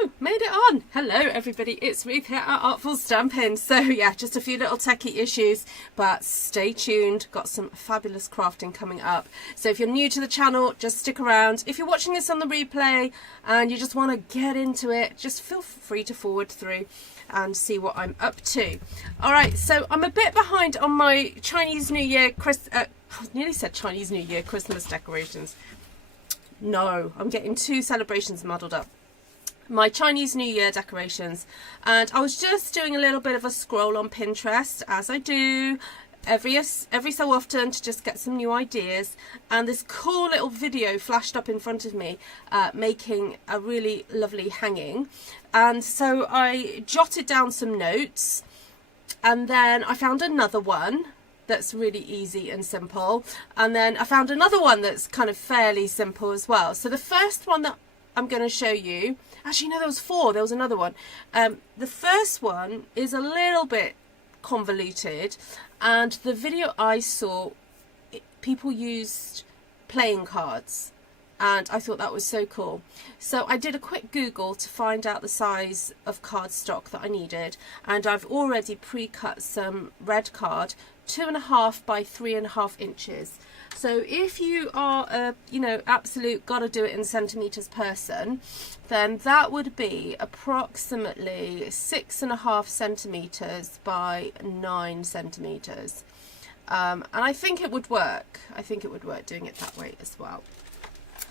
Woo! Made it on! Hello everybody, it's Ruth here at Artful Stampin. So yeah, just a few little techie issues, but stay tuned, got some fabulous crafting coming up. So if you're new to the channel, just stick around. If you're watching this on the replay and you just want to get into it, just feel free to forward through and see what I'm up to. Alright, so I'm a bit behind on my Chinese New Year, I nearly said Chinese New Year Christmas decorations. No, I'm getting two celebrations muddled up. My Chinese New Year decorations, and I was just doing a little bit of a scroll on Pinterest, as I do every so often, to just get some new ideas, and this cool little video flashed up in front of me making a really lovely hanging, and so I jotted down some notes, and then I found another one that's really easy and simple, and then I found another one that's kind of fairly simple as well. So the first one that I'm going to show you, actually no, there was four, there was another one. The first one is a little bit convoluted, and the video I saw, people used playing cards, and I thought that was so cool. So I did a quick Google to find out the size of cardstock that I needed, and I've already pre-cut some red card, 2.5 by 3.5 inches. So if you are a, absolute gotta do it in centimeters person, then that would be approximately 6.5 centimeters by 9 centimeters. And I think it would work. I think it would work doing it that way as well.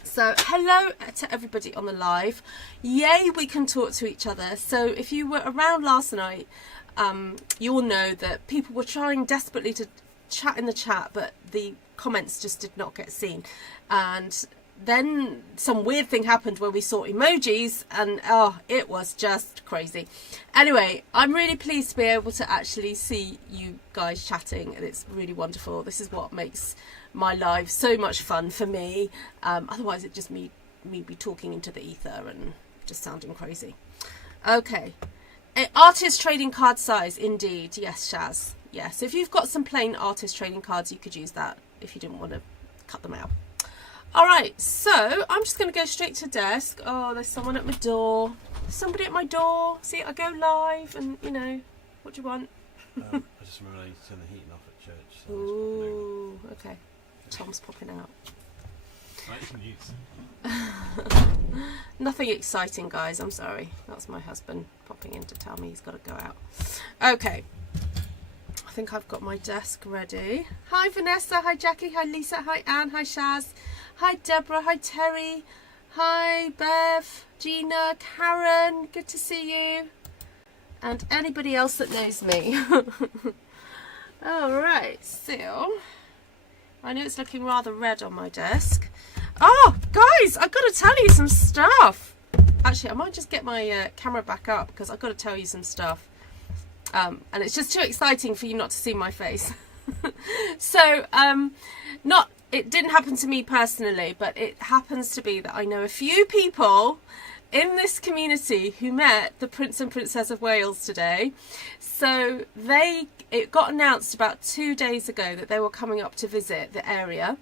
So hello to everybody on the live. Yay, we can talk to each other. So if you were around last night, you'll know that people were trying desperately to chat in the chat, but the comments just did not get seen. And then some weird thing happened where we saw emojis, and oh, it was just crazy. Anyway, I'm really pleased to be able to actually see you guys chatting, and it's really wonderful. This is what makes my live so much fun for me. Otherwise it'd just me be talking into the ether and just sounding crazy. Okay. Artist trading card size, indeed. Yes, Shaz. Yeah, so if you've got some plain artist trading cards, you could use that if you didn't want to cut them out. Alright, so I'm just going to go straight to desk. Oh, there's someone at my door. Somebody at my door. See, I go live and, what do you want? I just remember I need to turn the heating off at church. So ooh, okay. Tom's popping out. Nothing exciting, guys, I'm sorry. That's my husband popping in to tell me he's got to go out. Okay, I think I've got my desk ready. Hi Vanessa, hi Jackie, hi Lisa, hi Anne, hi Shaz, hi Deborah, hi Terry, hi Bev, Gina, Karen, good to see you, and anybody else that knows me. Alright, so I know it's looking rather red on my desk. Oh, guys, I've got to tell you some stuff. Actually, I might just get my camera back up because I've got to tell you some stuff. And it's just too exciting for you not to see my face. So, it didn't happen to me personally, but it happens to be that I know a few people in this community who met the Prince and Princess of Wales today. So it got announced about 2 days ago that they were coming up to visit the area.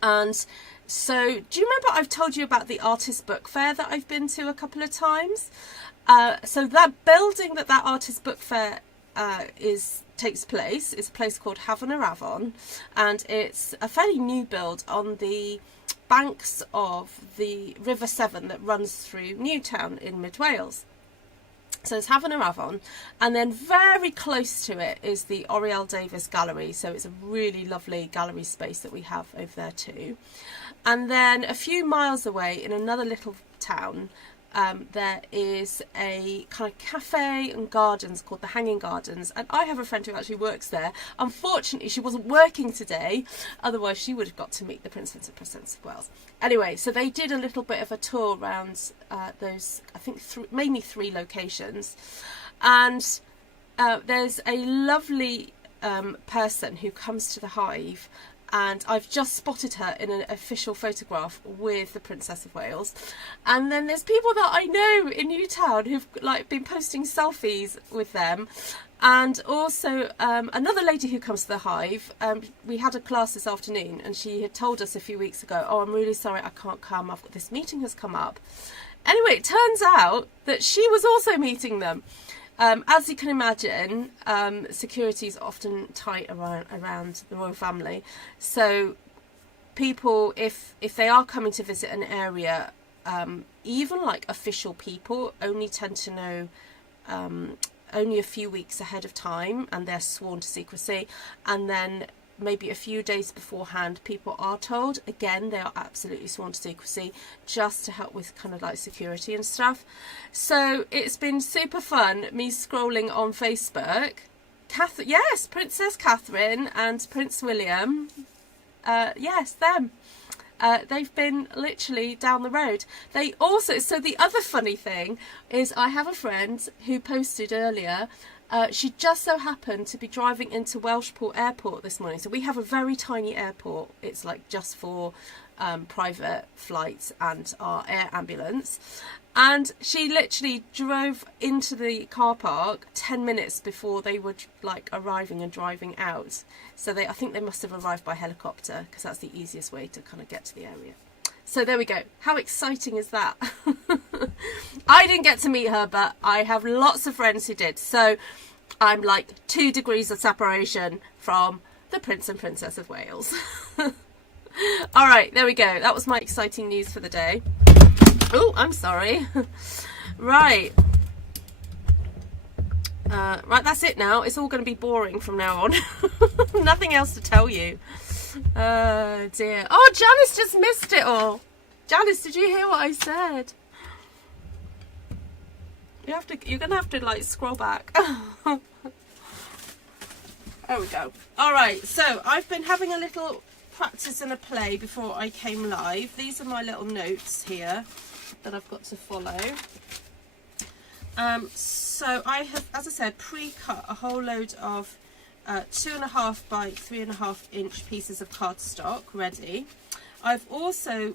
And so, do you remember I've told you about the artist book fair that I've been to a couple of times? So that building that artist book fair takes place is a place called Havant, and it's a fairly new build on the banks of the River Severn that runs through Newtown in Mid Wales. So it's Havant, and then very close to it is the Oriel Davies Gallery. So it's a really lovely gallery space that we have over there too. And then a few miles away in another little town, there is a kind of cafe and gardens called the Hanging Gardens, and I have a friend who actually works there. Unfortunately, she wasn't working today, otherwise she would have got to meet the Prince and Princess of Wales. Anyway, so they did a little bit of a tour around those, I think mainly 3 locations, and there's a lovely person who comes to the Hive, and I've just spotted her in an official photograph with the Princess of Wales. And then there's people that I know in Newtown who've been posting selfies with them, and also another lady who comes to the Hive. We had a class this afternoon, and she had told us a few weeks ago, oh, I'm really sorry I can't come, this meeting has come up. Anyway, it turns out that she was also meeting them. As you can imagine, security is often tight around the royal family. So people, if they are coming to visit an area, even like official people only tend to know only a few weeks ahead of time, and they're sworn to secrecy. And then maybe a few days beforehand, people are told, again, they are absolutely sworn to secrecy, just to help with kind of like security and stuff. So it's been super fun, me scrolling on Facebook. Yes, Princess Catherine and Prince William, yes, them. They've been literally down the road. They also, so the other funny thing is, I have a friend who posted earlier, she just so happened to be driving into Welshport Airport this morning. So we have a very tiny airport. It's like just for private flights and our air ambulance. And she literally drove into the car park 10 minutes before they were like arriving and driving out. So I think they must have arrived by helicopter, because that's the easiest way to kind of get to the area. So there we go. How exciting is that? I didn't get to meet her, but I have lots of friends who did. So I'm like 2 degrees of separation from the Prince and Princess of Wales. All right, there we go. That was my exciting news for the day. Oh, I'm sorry. Right. Right, that's it now. It's all going to be boring from now on. Nothing else to tell you. Oh dear. Oh, Janice just missed it all. Janice, did you hear what I said? You're gonna have to like scroll back. There we go. All right, so I've been having a little practice and a play before I came live. These are my little notes here that I've got to follow. So I have, as I said, pre-cut a whole load of 2.5 by 3.5 inch pieces of cardstock ready. I've also,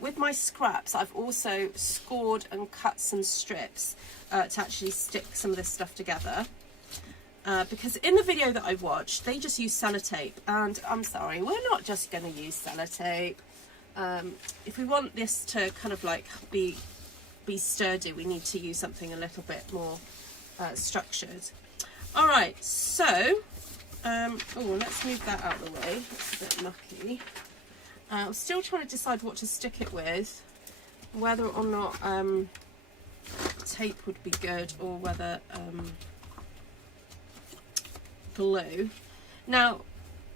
with my scraps, I've also scored and cut some strips to actually stick some of this stuff together. Because in the video that I watched, they just use sellotape, and I'm sorry, we're not just going to use sellotape. If we want this to kind of like be sturdy, we need to use something a little bit more structured. All right, so oh, let's move that out of the way. It's a bit mucky. I'm still trying to decide what to stick it with, whether or not tape would be good, or whether glue. Now,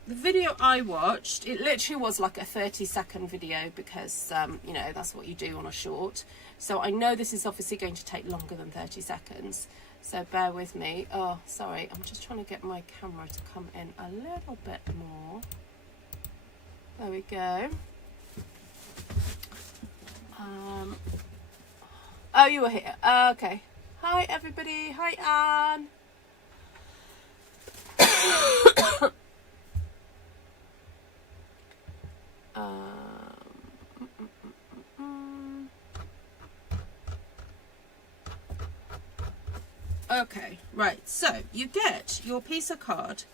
the video I watched, it literally was like a 30-second video, because you know, that's what you do on a short. So I know this is obviously going to take longer than 30 seconds, so bear with me. Oh, sorry, I'm just trying to get my camera to come in a little bit more. There we go. Oh, you were here. Okay. Hi, everybody. Hi, Anne. Okay, right, so you get your piece of card,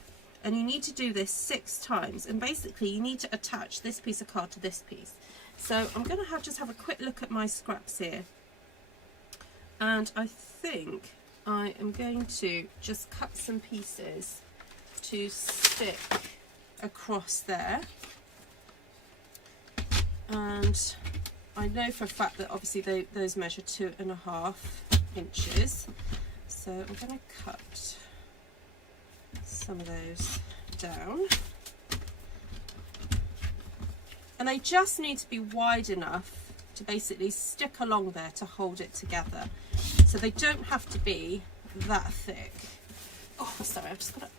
and you need to do this 6 times, and basically you need to attach this piece of card to this piece. So I'm going to just have a quick look at my scraps here, and I think I am going to just cut some pieces to stick across there. And I know for a fact that obviously those measure 2.5 inches. So I'm going to cut some of those down. And they just need to be wide enough to basically stick along there to hold it together. So they don't have to be that thick. Oh, sorry, I've just got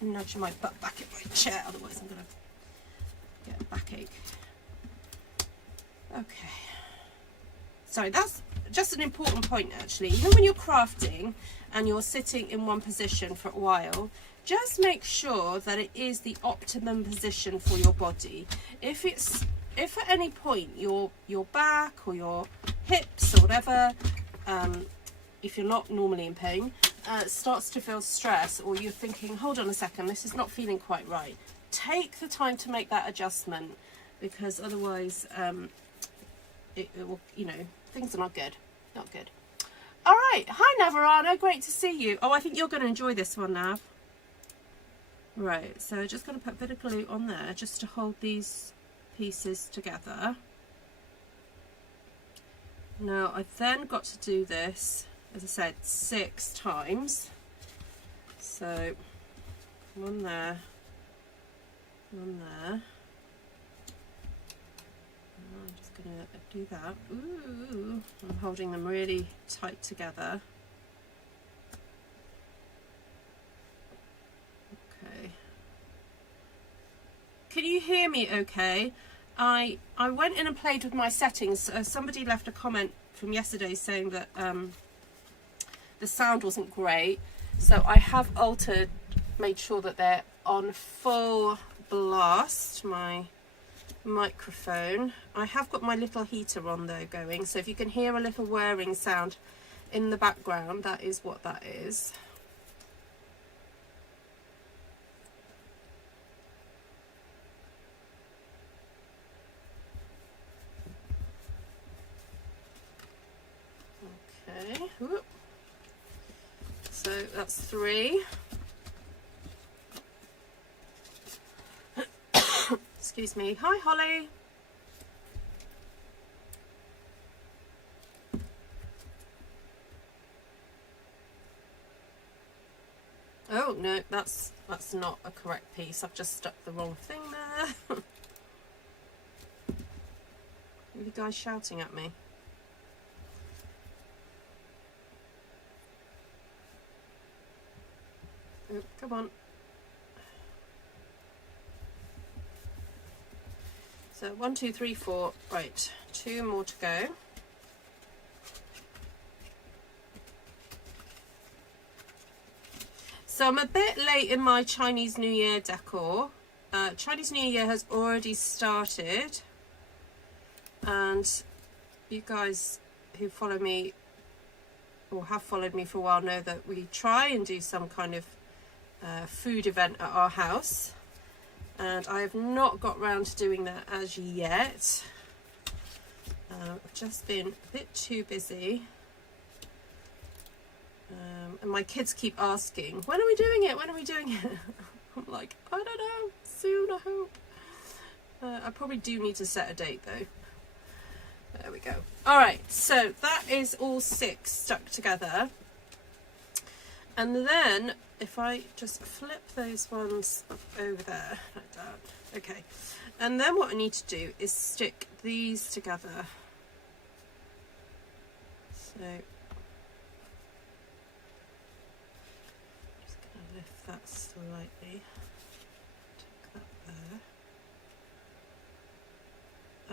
to nudge my butt back in my chair, otherwise I'm going to get a backache. Okay. Sorry, that's just an important point actually. You know, when you're crafting and you're sitting in one position for a while, just make sure that it is the optimum position for your body. If at any point your back or your hips or whatever, if you're not normally in pain, starts to feel stress, or you're thinking, hold on a second, this is not feeling quite right, take the time to make that adjustment, because otherwise it will, you know, things are not good. Not good. All right. Hi, Navarano. Great to see you. Oh, I think you're going to enjoy this one, Nav. Right. So just going to put a bit of glue on there just to hold these pieces together. Now, I've then got to do this, as I said, 6 times. So, one there, one there. I'm just going to do that. Ooh, I'm holding them really tight together. Okay. Can you hear me okay? I went in and played with my settings. Somebody left a comment from yesterday saying that the sound wasn't great. So I have altered, made sure that they're on full blast, my microphone. I have got my little heater on though going, so if you can hear a little whirring sound in the background, that is what that is. Okay. Whoop. So that's 3. Excuse me. Hi, Holly. Oh no, that's not a correct piece. I've just stuck the wrong thing there. Are you guys shouting at me? Oh, come on. So 1, 2, 3, 4. Right, 2 more to go. So I'm a bit late in my Chinese New Year decor. Chinese New Year has already started, and you guys who follow me or have followed me for a while know that we try and do some kind of food event at our house, and I have not got round to doing that as yet. I've just been a bit too busy, and my kids keep asking, when are we doing it, when are we doing it? I'm like, I don't know, soon I hope. I probably do need to set a date though. There we go. Alright, so that is all 6 stuck together, and then if I just flip those ones up over there like that. Okay, and then what I need to do is stick these together. So just going to lift that slightly, tuck that there.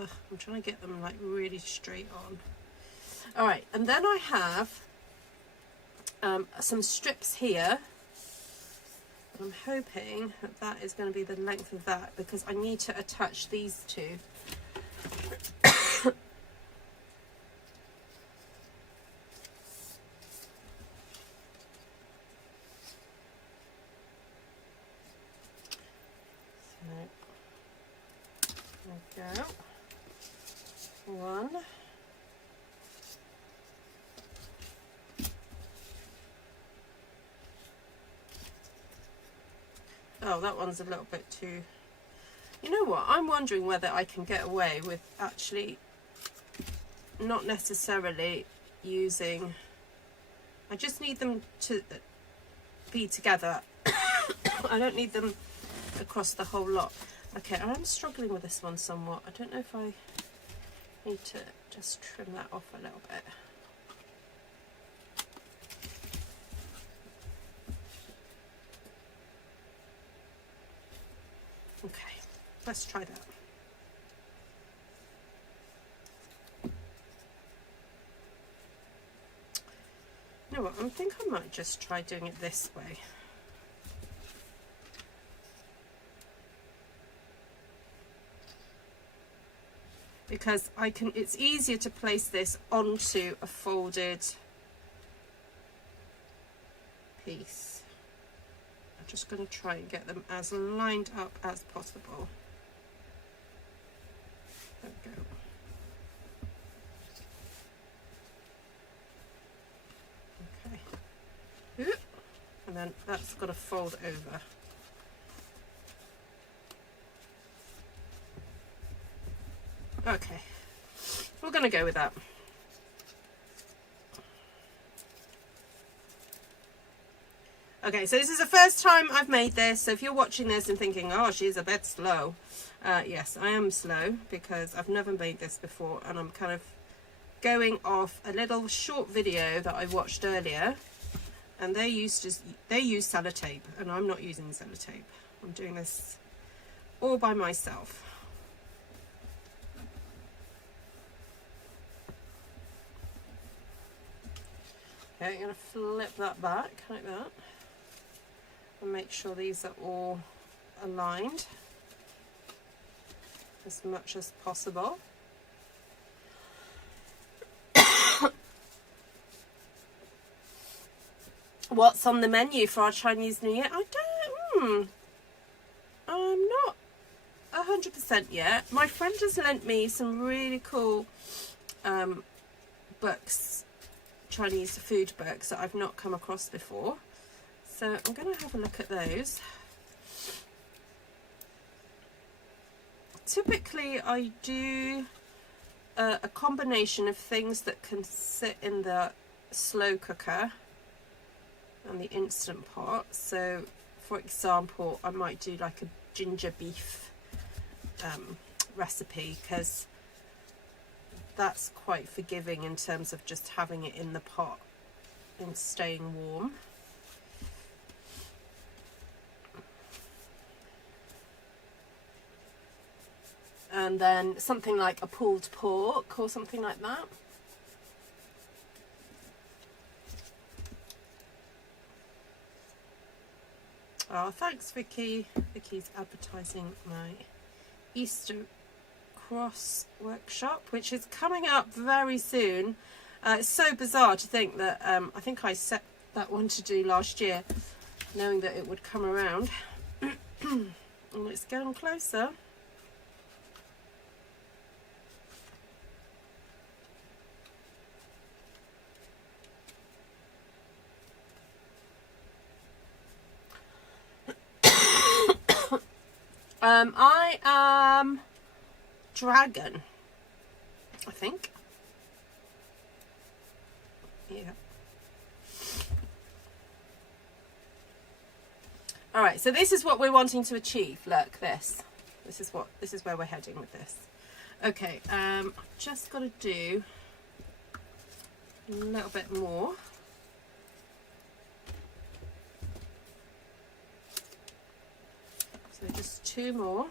Ugh, I'm trying to get them like really straight on. Alright, and then I have some strips here. I'm hoping that that is going to be the length of that, because I need to attach these two. So, there we go. 1. Oh, that one's a little bit too... You know what? I'm wondering whether I can get away with actually not necessarily using... I just need them to be together. I don't need them across the whole lot. Okay, I'm struggling with this one somewhat. I don't know if I need to just trim that off a little bit. Okay, let's try that. You know what, I think I might just try doing it this way. Because I can, it's easier to place this onto a folded piece. I'm just going to try and get them as lined up as possible. There we go. and then that's got to fold over. Okay, we're going to go with that. Okay, so this is the first time I've made this, so if you're watching this and thinking, oh, she's a bit slow, yes, I am slow because I've never made this before, and I'm kind of going off a little short video that I watched earlier, and they use sellotape, and I'm not using sellotape. I'm doing this all by myself. Okay, I'm going to flip that back like that. And make sure these are all aligned as much as possible. What's on the menu for our Chinese New Year? I'm not 100% yet. My friend has lent me some really cool books, Chinese food books that I've not come across before. So I'm going to have a look at those. Typically I do a combination of things that can sit in the slow cooker and the instant pot. So for example, I might do like a ginger beef recipe, because that's quite forgiving in terms of just having it in the pot and staying warm. And then something like a pulled pork or something like that. Oh, thanks, Vicky. Vicky's advertising my Easter cross workshop, which is coming up very soon. It's so bizarre to think that I think I set that one to do last year, knowing that it would come around. And it's getting closer. I am dragon, I think. Yeah. All right, so this is what we're wanting to achieve. Look, this is where we're heading with this. Okay, I've just got to do a little bit more. So just 2 more.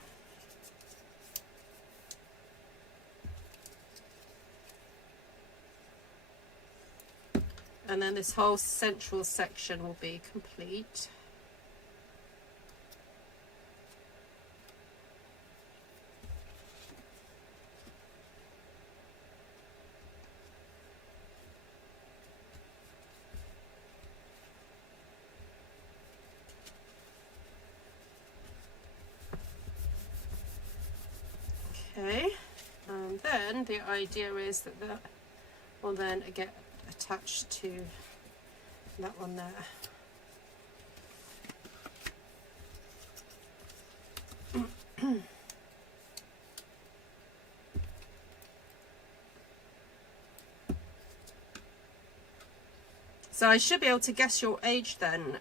And then this whole central section will be complete. Okay, and then the idea is that that will then get attached to that one there. So I should be able to guess your age then,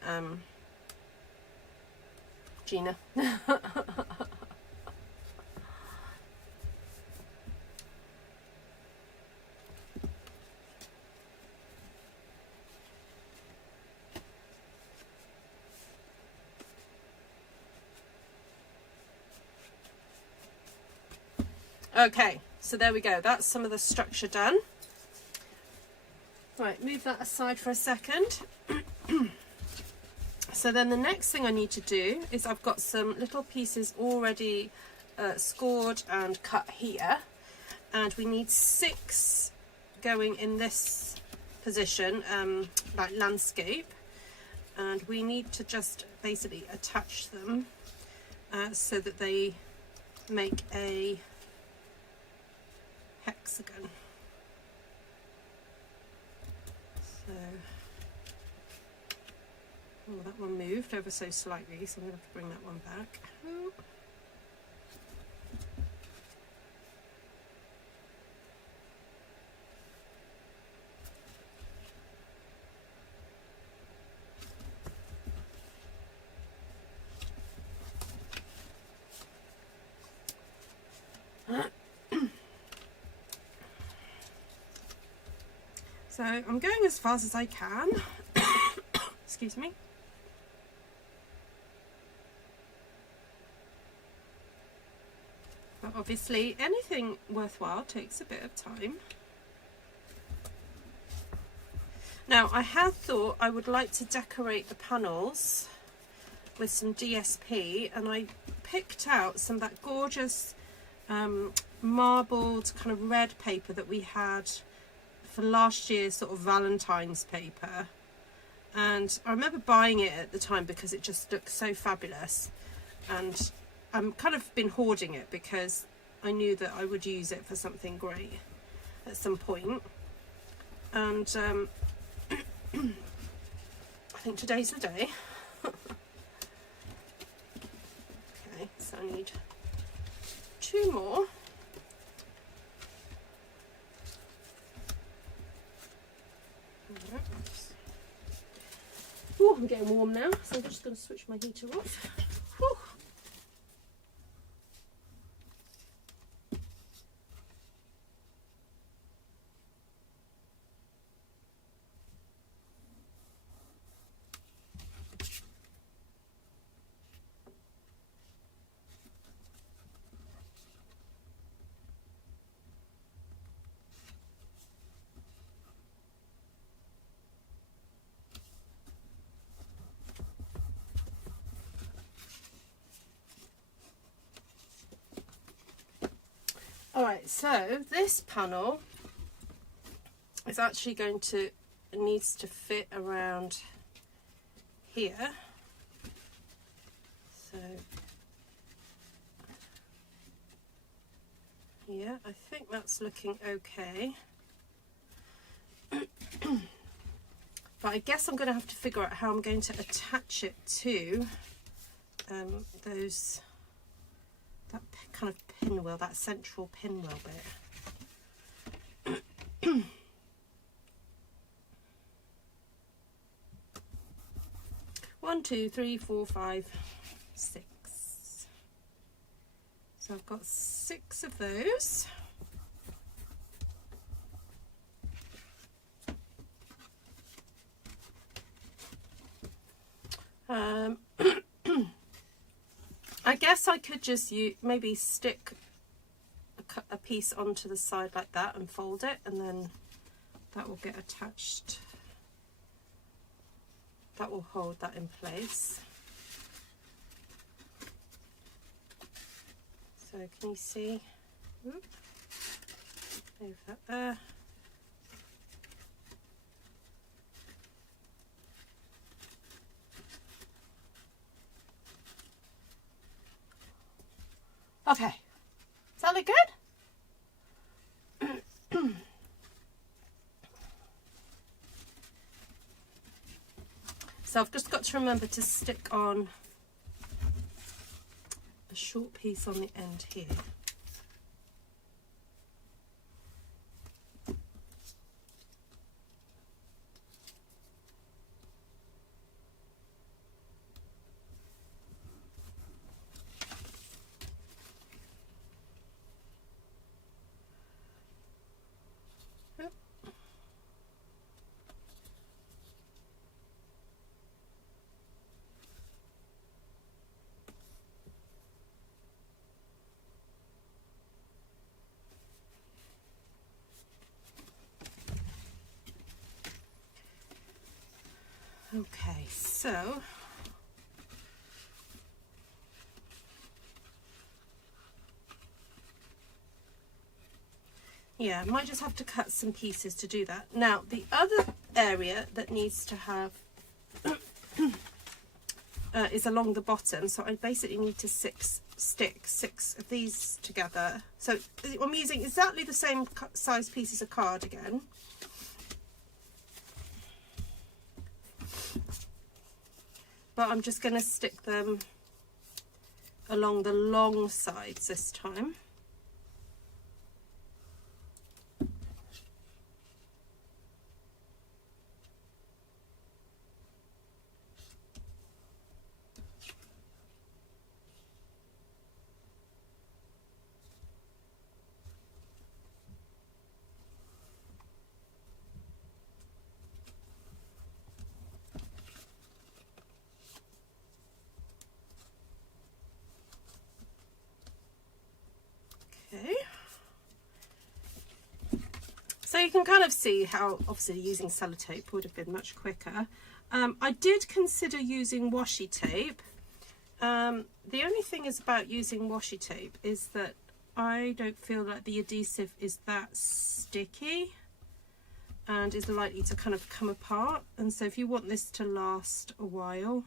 Gina. Okay, so there we go. That's some of the structure done. Right, move that aside for a second. So then the next thing I need to do is I've got some little pieces already scored and cut here, and we need 6 going in this position, like landscape, and we need to just basically attach them so that they make a hexagon. So Oh, that one moved ever so slightly, so I'm going to have to bring that one back. So I'm going as fast as I can. Excuse me. But obviously anything worthwhile takes a bit of time. Now I had thought I would like to decorate the panels with some DSP, and I picked out some of that gorgeous marbled kind of red paper that we had for last year's sort of Valentine's paper, and I remember buying it at the time because it just looked so fabulous, and I'm kind of been hoarding it because I knew that I would use it for something great at some point. And I think today's the day. Okay, so I need 2 more. Oh, I'm getting warm now, so I'm just going to switch my heater off. Whew. Alright, so this panel is actually needs to fit around here. So, yeah, I think that's looking okay. But I guess I'm going to have to figure out how I'm going to attach it to that kind of pinwheel, that central pinwheel bit. 1, 2, 3, 4, 5, 6. So I've got 6 of those. I guess I could just maybe stick a piece onto the side like that and fold it, and then that will get attached. That will hold that in place. So can you see? Oop. Move that there. Okay, does that look good? So I've just got to remember to stick on a short piece on the end here. Okay, so yeah, I might just have to cut some pieces to do that. Now, the other area that needs to have is along the bottom, so I basically need to stick 6 of these together. So I'm using exactly the same size pieces of card again. but I'm just going to stick them along the long sides this time. Okay. So you can kind of see how obviously using sellotape would have been much quicker. I did consider using washi tape. The only thing is about using washi tape is that I don't feel like the adhesive is that sticky and is likely to kind of come apart. And so if you want this to last a while,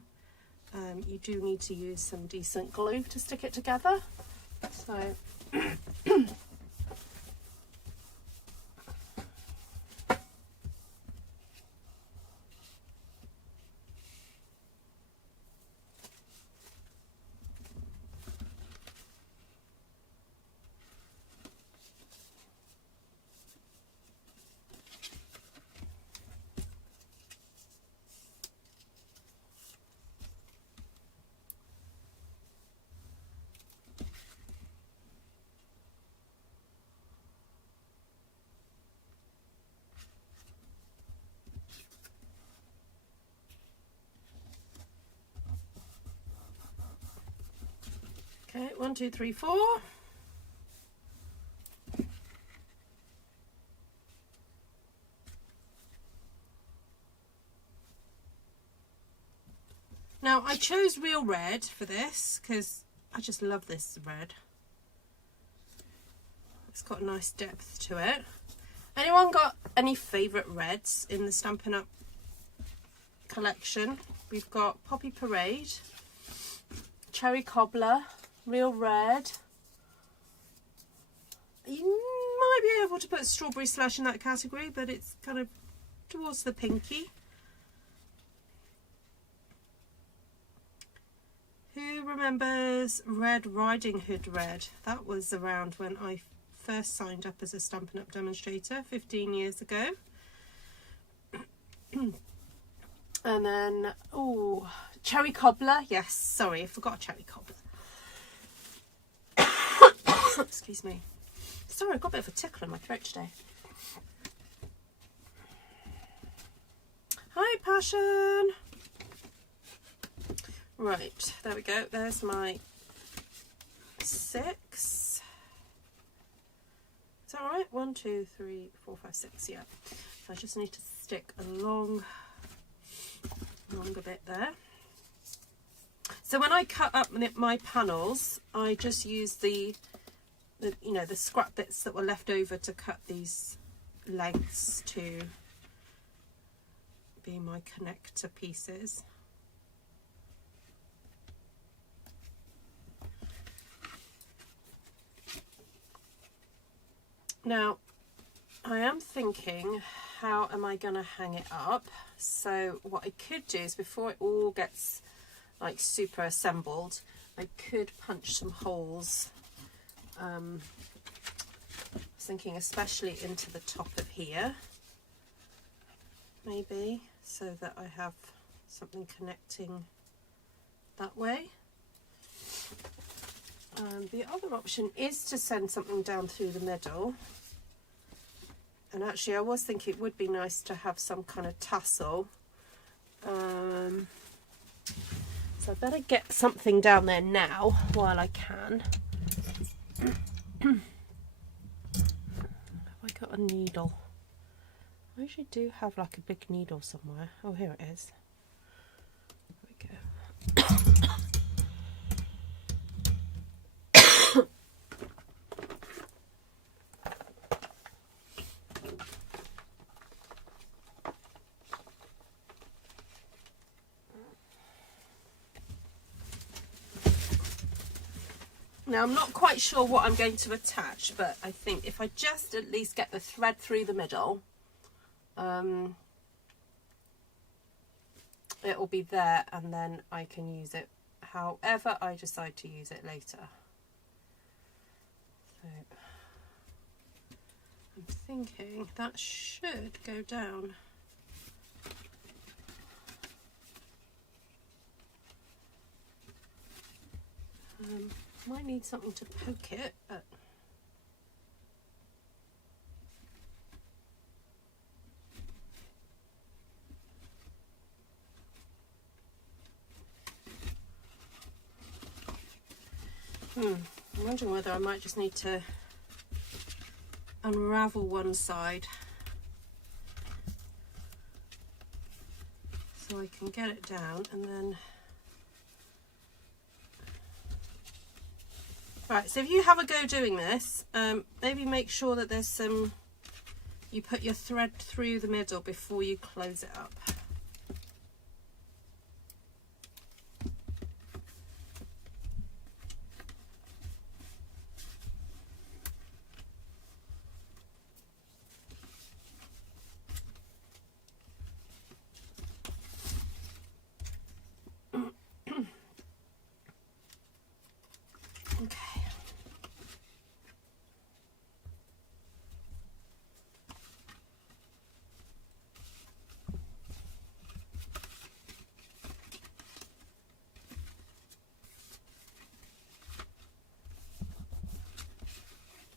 you do need to use some decent glue to stick it together. So okay, 1, 2, 3, 4. Now I chose real red for this because I just love this red. It's got a nice depth to it. Anyone got any favourite reds in the Stampin' Up collection? We've got Poppy Parade, Cherry Cobbler, Real Red. You might be able to put Strawberry Slush in that category, but it's kind of towards the pinky. Who remembers Red Riding Hood Red? That was around when I first signed up as a Stampin' Up demonstrator 15 years ago. And then, oh, Cherry Cobbler. Yes, sorry, I forgot Cherry Cobbler. Excuse me. Sorry, I've got a bit of a tickle in my throat today. Hi, Passion. Right, there we go. There's my 6. Is that all right? 1, 2, 3, 4, 5, 6. Yeah. So I just need to stick a longer bit there. So when I cut up my panels, I just use the you know, the scrap bits that were left over to cut these lengths to be my connector pieces. Now, I am thinking, how am I going to hang it up? So what I could do is, before it all gets like super assembled, I could punch some holes. I was thinking especially into the top of here, maybe, so that I have something connecting that way. The other option is to send something down through the middle, and actually I was thinking it would be nice to have some kind of tassel, so I better get something down there now while I can. Have I got a needle? I usually do have like a big needle somewhere. Oh, here it is. There we go. Now I'm not quite sure what I'm going to attach, but I think if I just at least get the thread through the middle, it'll be there, and then I can use it however I decide to use it later. So I'm thinking that should go down. Might need something to poke it, but I'm wondering whether I might just need to unravel one side so I can get it down, and then right, so if you have a go doing this, maybe make sure that there's some, you put your thread through the middle before you close it up.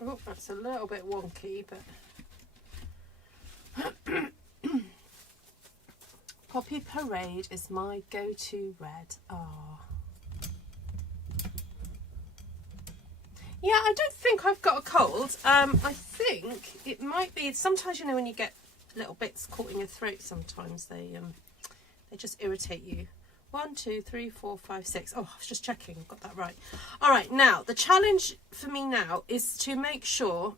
Oh, that's a little bit wonky, but Poppy Parade is my go-to red. Ah. Yeah, I don't think I've got a cold. I think it might be, sometimes, you know, when you get little bits caught in your throat, sometimes they just irritate you. 1, 2, 3, 4, 5, 6. Oh, I was just checking. I've got that right. All right, now the challenge for me now is to make sure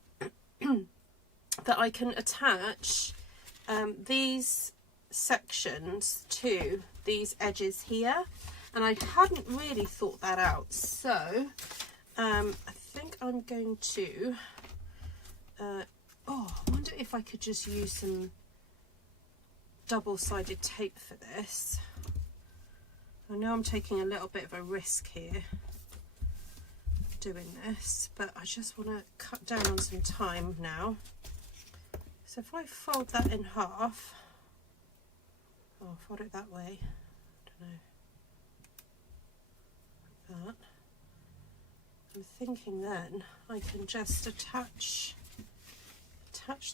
that I can attach these sections to these edges here, and I hadn't really thought that out. So I think I'm going to. Oh, I wonder if I could just use some double-sided tape for this. I know I'm taking a little bit of a risk here doing this, but I just want to cut down on some time now. So if I fold that in half, I'll fold it that way, I don't know, like that. I'm thinking then I can just attach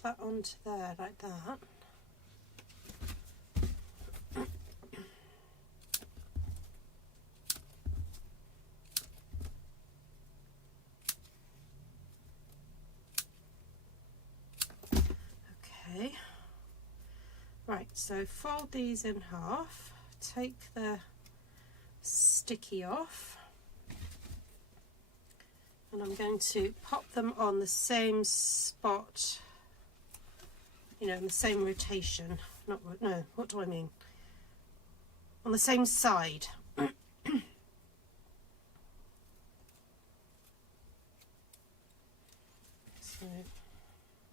that onto there like that. Okay, right, so fold these in half, take the sticky off, and I'm going to pop them on the same spot, you know, in the same rotation. No, what do I mean? On the same side. So,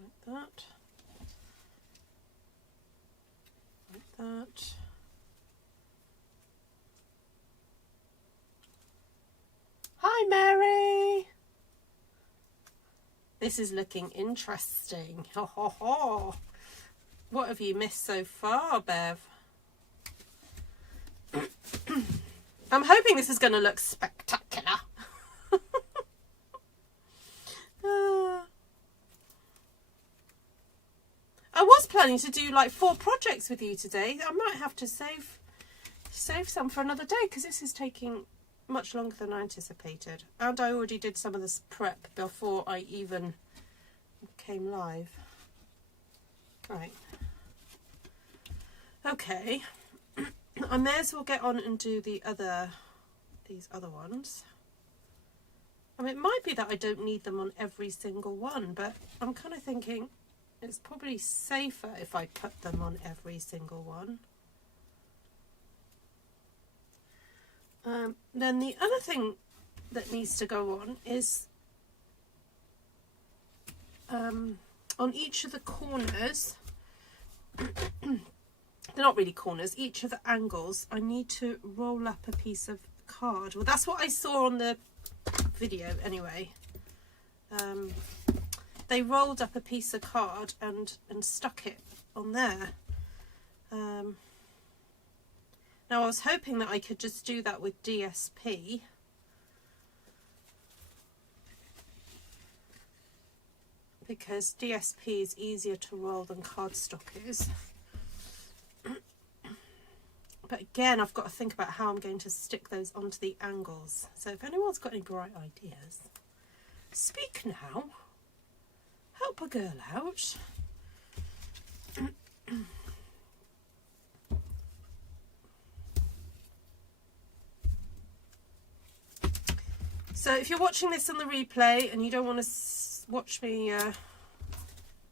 like that. That. Hi, Mary. This is looking interesting. Ho, ho, ho. What have you missed so far, Bev? I'm hoping this is going to look spectacular. I was planning to do like 4 projects with you today. I might have to save some for another day, because this is taking much longer than I anticipated. And I already did some of this prep before I even came live. Right. Okay. I may as well get on and do these other ones. I mean, it might be that I don't need them on every single one, but I'm kind of thinking it's probably safer if I put them on every single one. Then the other thing that needs to go on is on each of the corners they're not really corners, each of the angles, I need to roll up a piece of card. Well, that's what I saw on the video anyway. They rolled up a piece of card and stuck it on there. Now I was hoping that I could just do that with DSP. Because DSP is easier to roll than cardstock is. But again, I've got to think about how I'm going to stick those onto the angles. So if anyone's got any bright ideas, speak now. Help a girl out. So if you're watching this on the replay and you don't want to watch me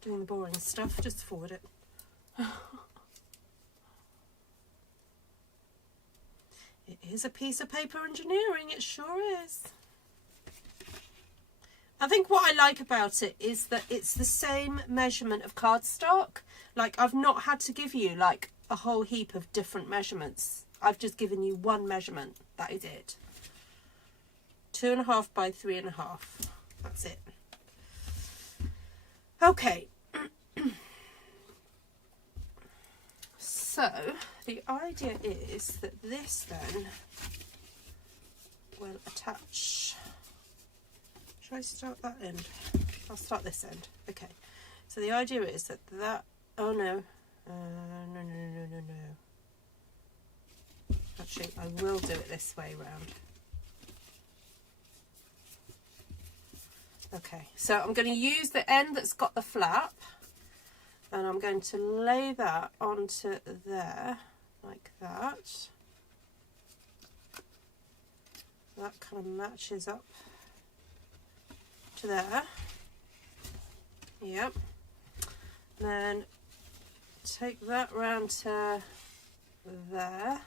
doing the boring stuff, just forward it. It is a piece of paper engineering, it sure is. I think what I like about it is that it's the same measurement of cardstock. Like, I've not had to give you like a whole heap of different measurements. I've just given you one measurement. That is it. 2.5 by 3.5. That's it. Okay. So the idea is that this then will attach. Should I start that end? I'll start this end. Okay. So the idea is that oh no. No. Actually, I will do it this way round. Okay, so I'm going to use the end that's got the flap, and I'm going to lay that onto there, like that. That kind of matches up to there. Yep. Then take that round to there.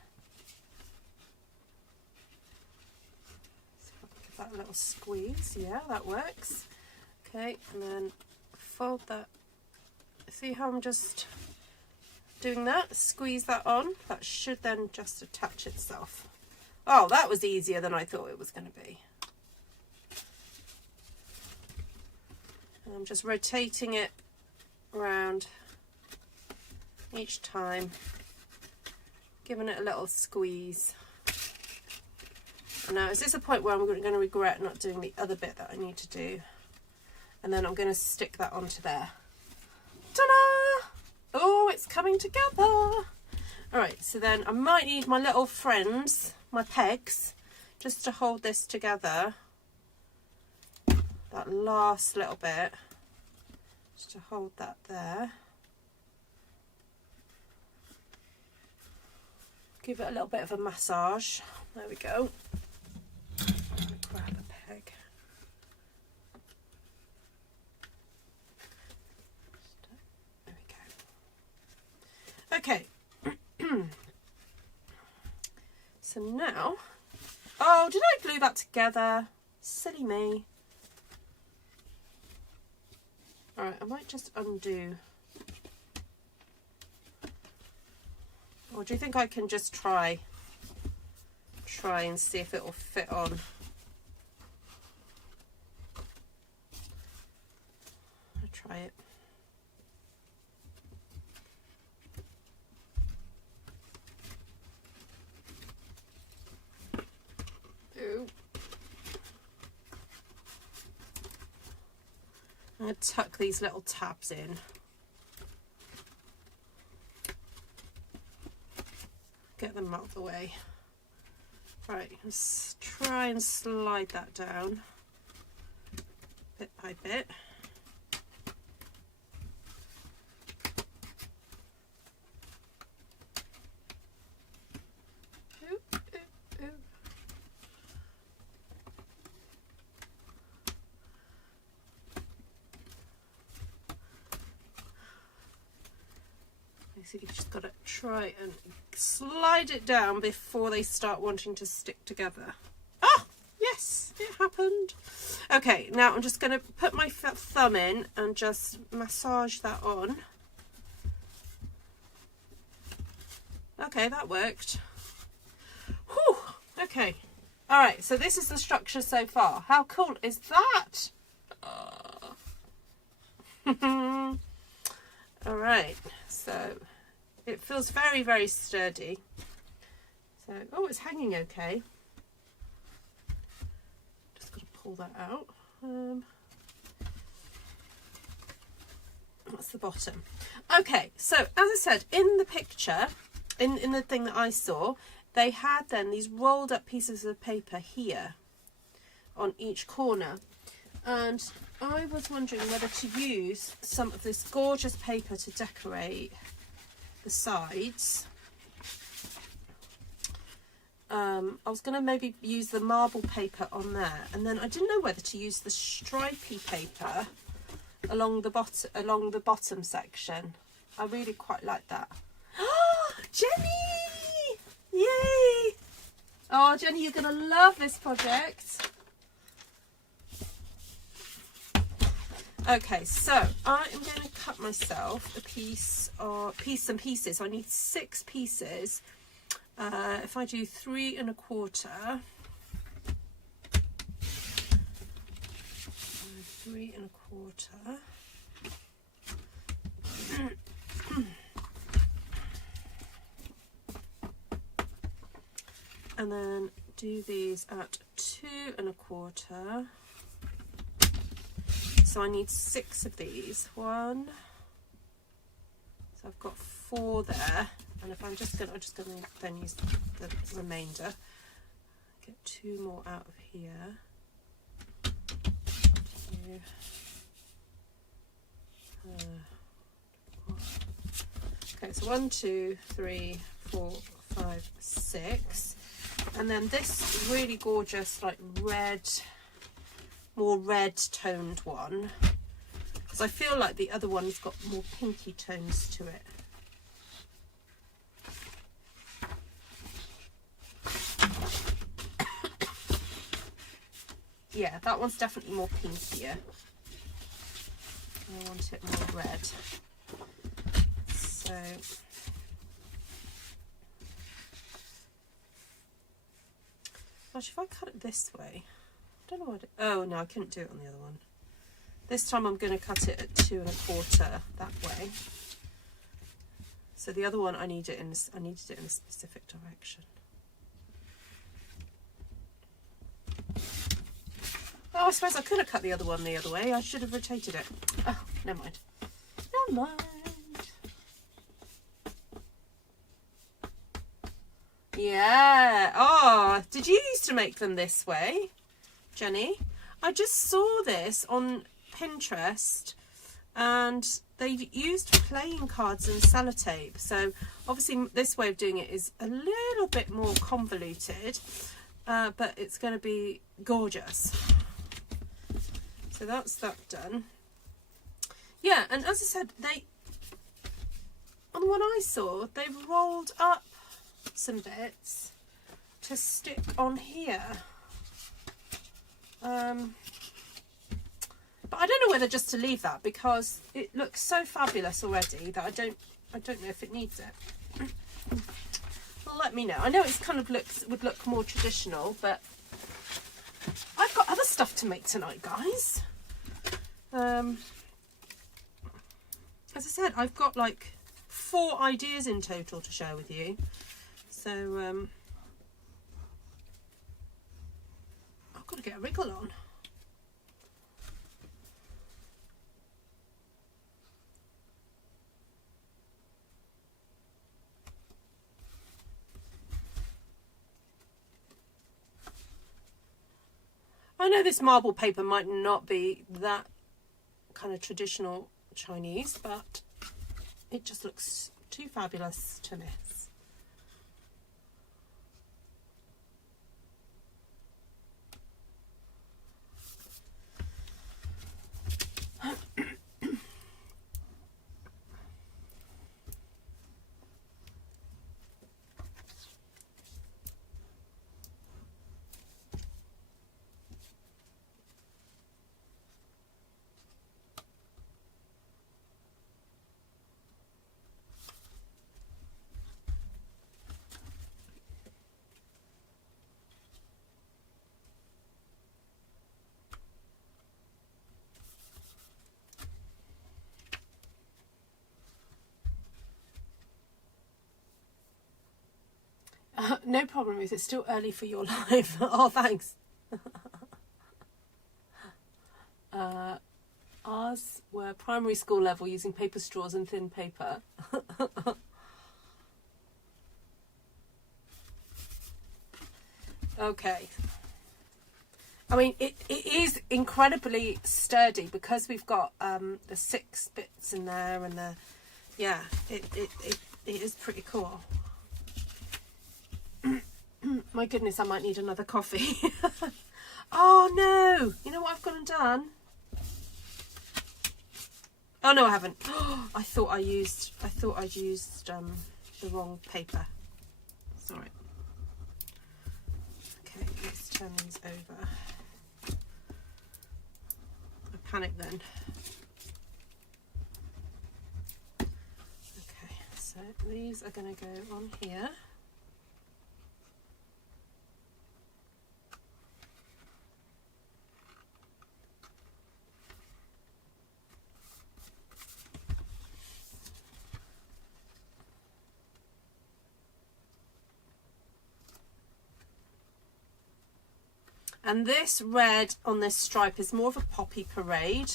That little squeeze, yeah, that works. Okay, and then fold that. See how I'm just doing that? Squeeze that on. That should then just attach itself. Oh, that was easier than I thought it was going to be. And I'm just rotating it around each time, giving it a little squeeze. Now, is this a point where I'm going to regret not doing the other bit that I need to do? And then I'm going to stick that onto there. Ta-da! Oh, it's coming together. All right, so then I might need my little friends, my pegs, just to hold this together. That last little bit, just to hold that there. Give it a little bit of a massage. There we go. Grab a peg. There we go. Okay. So now, oh, did I glue that together? Silly me. All right, I might just undo. Or do you think I can just try and see if it will fit on? I'll try it. Ooh. I'm going to tuck these little tabs in. Get them out of the way. Right, let's try and slide that down bit by bit. Ooh, ooh, ooh. Basically, just got to try and slide it down before they start wanting to stick together. Ah, yes, it happened. Okay, now I'm just going to put my thumb in and just massage that on. Okay, that worked. Whew. Okay. All right, so this is the structure so far. How cool is that? All right, so it feels very, very sturdy. So, oh, it's hanging okay. Just got to pull that out. That's the bottom. Okay, so as I said, in the picture, in the thing that I saw, they had then these rolled up pieces of paper here on each corner. And I was wondering whether to use some of this gorgeous paper to decorate the sides. I was going to maybe use the marble paper on there, and then I didn't know whether to use the stripy paper along the bottom section. I really quite like that. Oh, Jenny! Yay! Oh, Jenny, you're going to love this project. Okay, so I am going to cut myself a piece and pieces. So I need 6 pieces. If I do 3 1/4, 3 1/4, and then do these at 2 1/4. So I need 6 of these. 1. So I've got 4 there. And if I'm just going to then use the remainder. Get 2 more out of here. 2. Okay, so 1, 2, 3, 4, 5, 6. And then this really gorgeous, like more red toned one. Because I feel like the other one's got more pinky tones to it. Yeah, that one's definitely more pinkier. I want it more red. So actually, if I cut it this way, I don't know what oh no, I couldn't do it on the other one. This time I'm going to cut it at 2 1/4 that way. So the other one I needed it in a specific direction. Oh, I suppose I could have cut the other one the other way. I should have rotated it. Oh, never mind. Never mind. Yeah. Oh, did you used to make them this way, Jenny? I just saw this on Pinterest and they used playing cards and sellotape. So obviously this way of doing it is a little bit more convoluted, but it's going to be gorgeous. So that's that done. Yeah, and as I said, on the one I saw, they rolled up some bits to stick on here. But I don't know whether just to leave that because it looks so fabulous already that I don't know if it needs it. Well, let me know. I know it's kind of would look more traditional, but I've got other stuff to make tonight, guys. As I said, I've got like 4 ideas in total to share with you. So I've got to get a wriggle on. I know this marble paper might not be that kind of traditional Chinese, but it just looks too fabulous to miss. No problem, Ruth. It's still early for your live. Oh, thanks. Ours were primary school level using paper straws and thin paper. Okay. I mean, it is incredibly sturdy because we've got the 6 bits in there, and the, yeah, it is pretty cool. My goodness, I might need another coffee. Oh no! You know what I've gone and done? Oh no, I haven't. I thought I'd used the wrong paper. Sorry. Okay, let's turn these over. I panicked then. Okay, so these are going to go on here. And this red on this stripe is more of a poppy parade.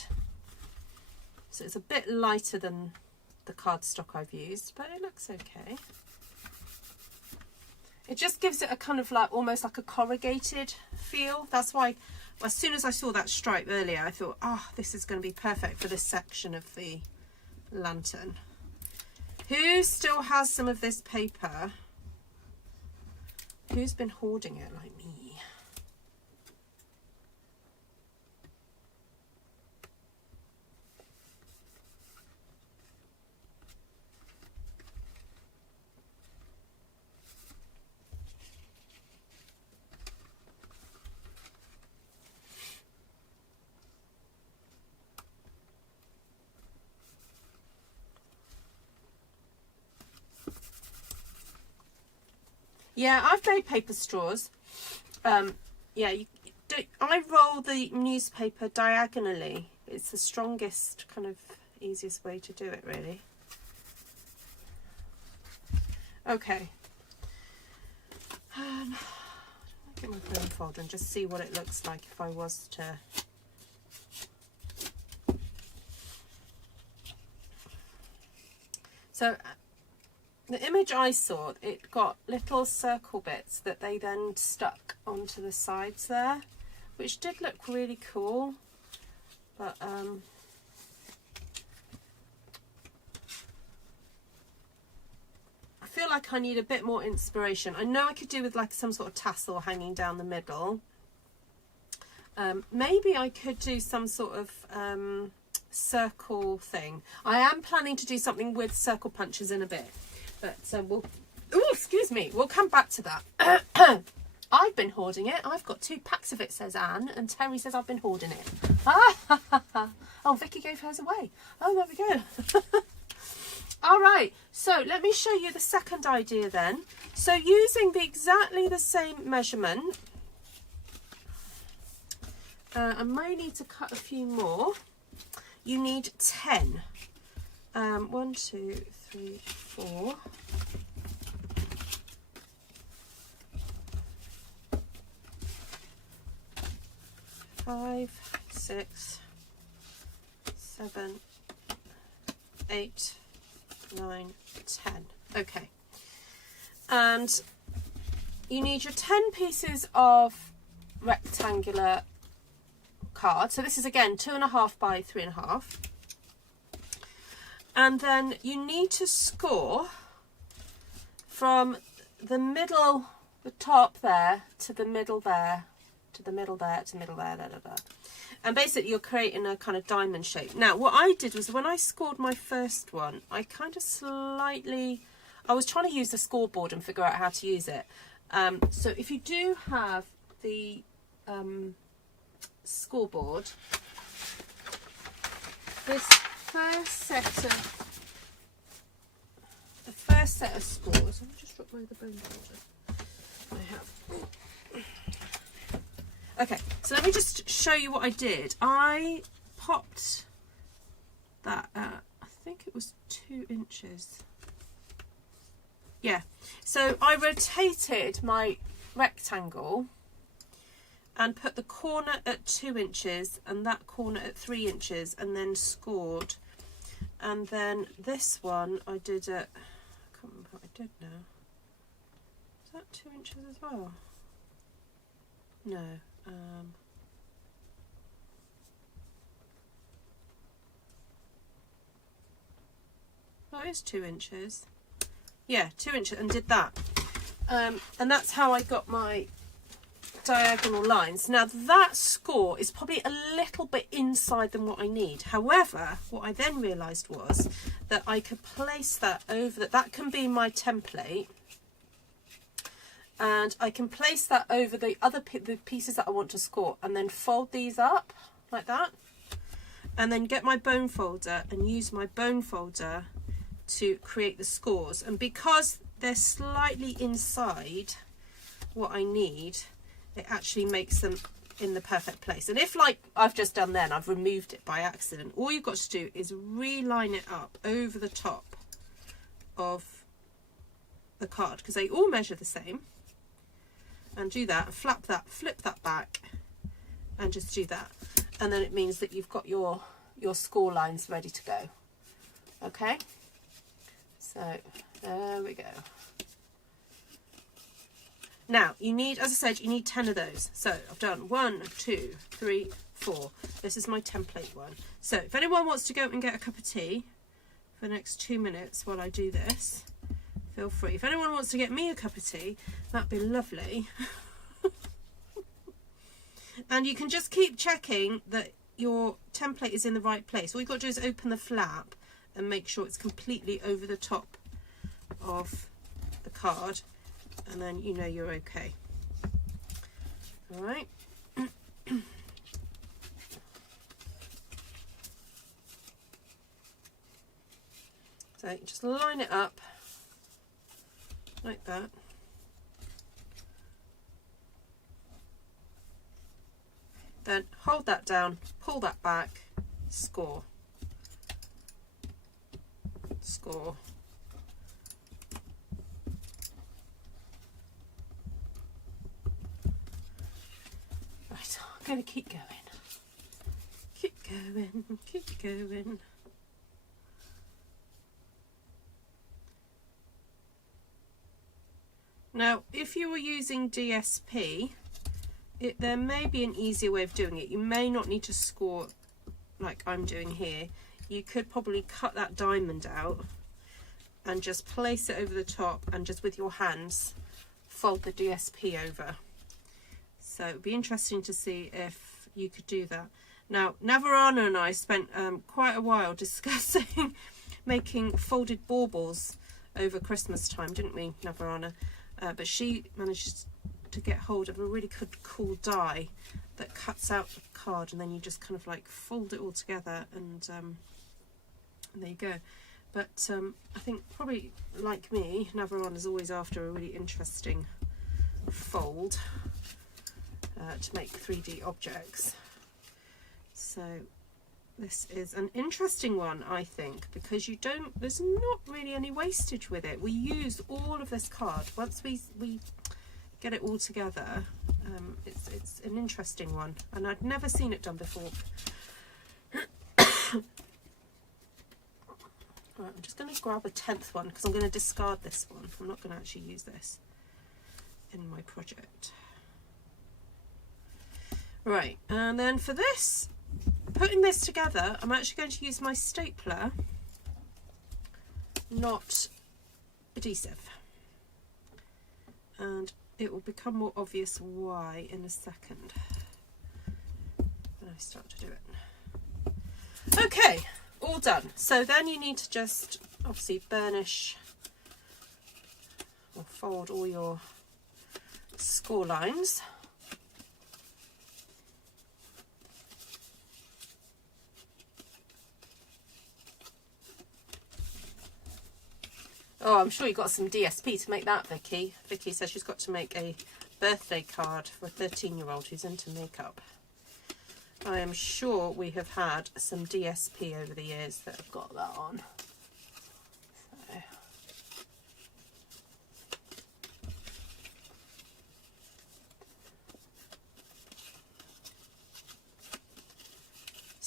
So it's a bit lighter than the cardstock I've used, but it looks okay. It just gives it a kind of like, almost like a corrugated feel. That's why, as soon as I saw that stripe earlier, I thought, oh, this is going to be perfect for this section of the lantern. Who still has some of this paper? Who's been hoarding it like me? Yeah, I've made paper straws. Yeah, I roll the newspaper diagonally. It's the strongest, kind of easiest way to do it, really. Okay. I'll get my foam folder and just see what it looks like if I was to... So... the image I saw, it got little circle bits that they then stuck onto the sides there, which did look really cool. But I feel like I need a bit more inspiration. I know I could do with like some sort of tassel hanging down the middle. Maybe I could do some sort of circle thing. I am planning to do something with circle punches in a bit. But we'll, oh, excuse me, we'll come back to that. I've been hoarding it. I've got 2 packs of it, says Anne, and Terry says I've been hoarding it. Oh, Vicky gave hers away. Oh, there we go. All right, so let me show you the second idea then. So using exactly the same measurement, I may need to cut a few more. You need 10. 1, 2, 3, 4. 5, 6, 7, 8, 9, 10. Okay. And you need your 10 pieces of rectangular card. So this is again 2.5 by 3.5. And then you need to score from the middle, the top there, to the middle there, to the middle there, to the middle there, da, da, da. And basically you're creating a kind of diamond shape. Now what I did was when I scored my first one, I kind of slightly, I was trying to use the scoreboard and figure out how to use it. So if you do have the scoreboard, this first set of scores, let me just drop my the bone folder I have. Okay, so let me just show you what I did. I popped that at, I think it was 2 inches. Yeah, so I rotated my rectangle and put the corner at 2 inches and that corner at 3 inches and then scored. And then this one I did at, I can't remember what I did now. Is that 2 inches as well? No. Well, it is 2 inches. Yeah, 2 inches, and did that. And that's how I got my diagonal lines. Now that score is probably a little bit inside than what I need. However, what I then realised was that I could place that over, that can be my template, and I can place that over the other the pieces that I want to score, and then fold these up like that, and then get my bone folder and use my bone folder to create the scores. And because they're slightly inside what I need, it actually makes them in the perfect place. And if, like I've just done then, I've removed it by accident, all you've got to do is reline it up over the top of the card, because they all measure the same, and do that, flap that, flip that back, and just do that, and then it means that you've got your score lines ready to go. Okay, so there we go. Now you need, as I said, you need 10 of those. So I've done 1, 2, 3, 4. This is my template one. So if anyone wants to go and get a cup of tea for the next 2 minutes while I do this, feel free. If anyone wants to get me a cup of tea, that'd be lovely. And you can just keep checking that your template is in the right place. All you've got to do is open the flap and make sure it's completely over the top of the card, and then you know you're okay. All right. So just line it up like that. Then hold that down, pull that back, score. Score. Right, I'm going to keep going. Keep going, keep going. Now, if you were using DSP, there may be an easier way of doing it. You may not need to score like I'm doing here. You could probably cut that diamond out and just place it over the top, and just with your hands fold the DSP over. So it would be interesting to see if you could do that. Now, Navarana and I spent quite a while discussing making folded baubles over Christmas time, didn't we, Navarana? But she managed to get hold of a really good, cool die that cuts out the card, and then you just kind of like fold it all together, and there you go. But I think probably like me, Navarone is always after a really interesting fold to make 3D objects. So this is an interesting one, I think, because there's not really any wastage with it. We use all of this card. Once we get it all together, it's an interesting one, and I'd never seen it done before. Right, I'm just going to grab a 10th one because I'm going to discard this one. I'm not going to actually use this in my project. Right, and then for this, putting this together, I'm actually going to use my stapler, not adhesive. And it will become more obvious why in a second when I start to do it. Okay, all done. So then you need to just obviously burnish or fold all your score lines. Oh, I'm sure you got some DSP to make that, Vicky. Vicky says she's got to make a birthday card for a 13-year-old who's into makeup. I am sure we have had some DSP over the years that have got that on. So.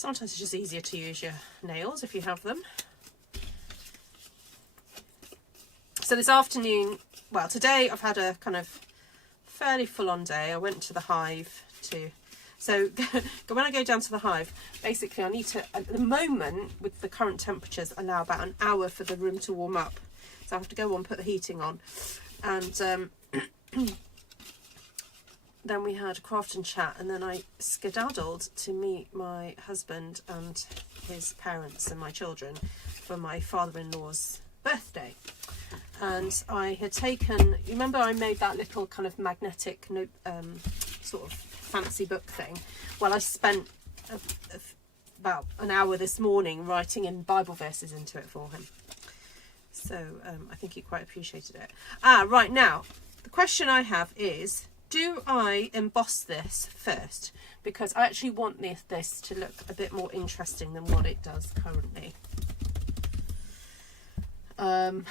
Sometimes it's just easier to use your nails if you have them. So this afternoon, well, today I've had a kind of fairly full-on day. I went to the hive so when I go down to the hive, basically I need to, at the moment, with the current temperatures, allow about an hour for the room to warm up. So I have to go on, put the heating on. And then we had craft and chat, and then I skedaddled to meet my husband and his parents and my children for my father-in-law's birthday. And I had taken, you remember I made that little kind of magnetic note, sort of fancy book thing? Well, I spent about an hour this morning writing in Bible verses into it for him. So I think he quite appreciated it. Right, now, the question I have is, do I emboss this first? Because I actually want this to look a bit more interesting than what it does currently. The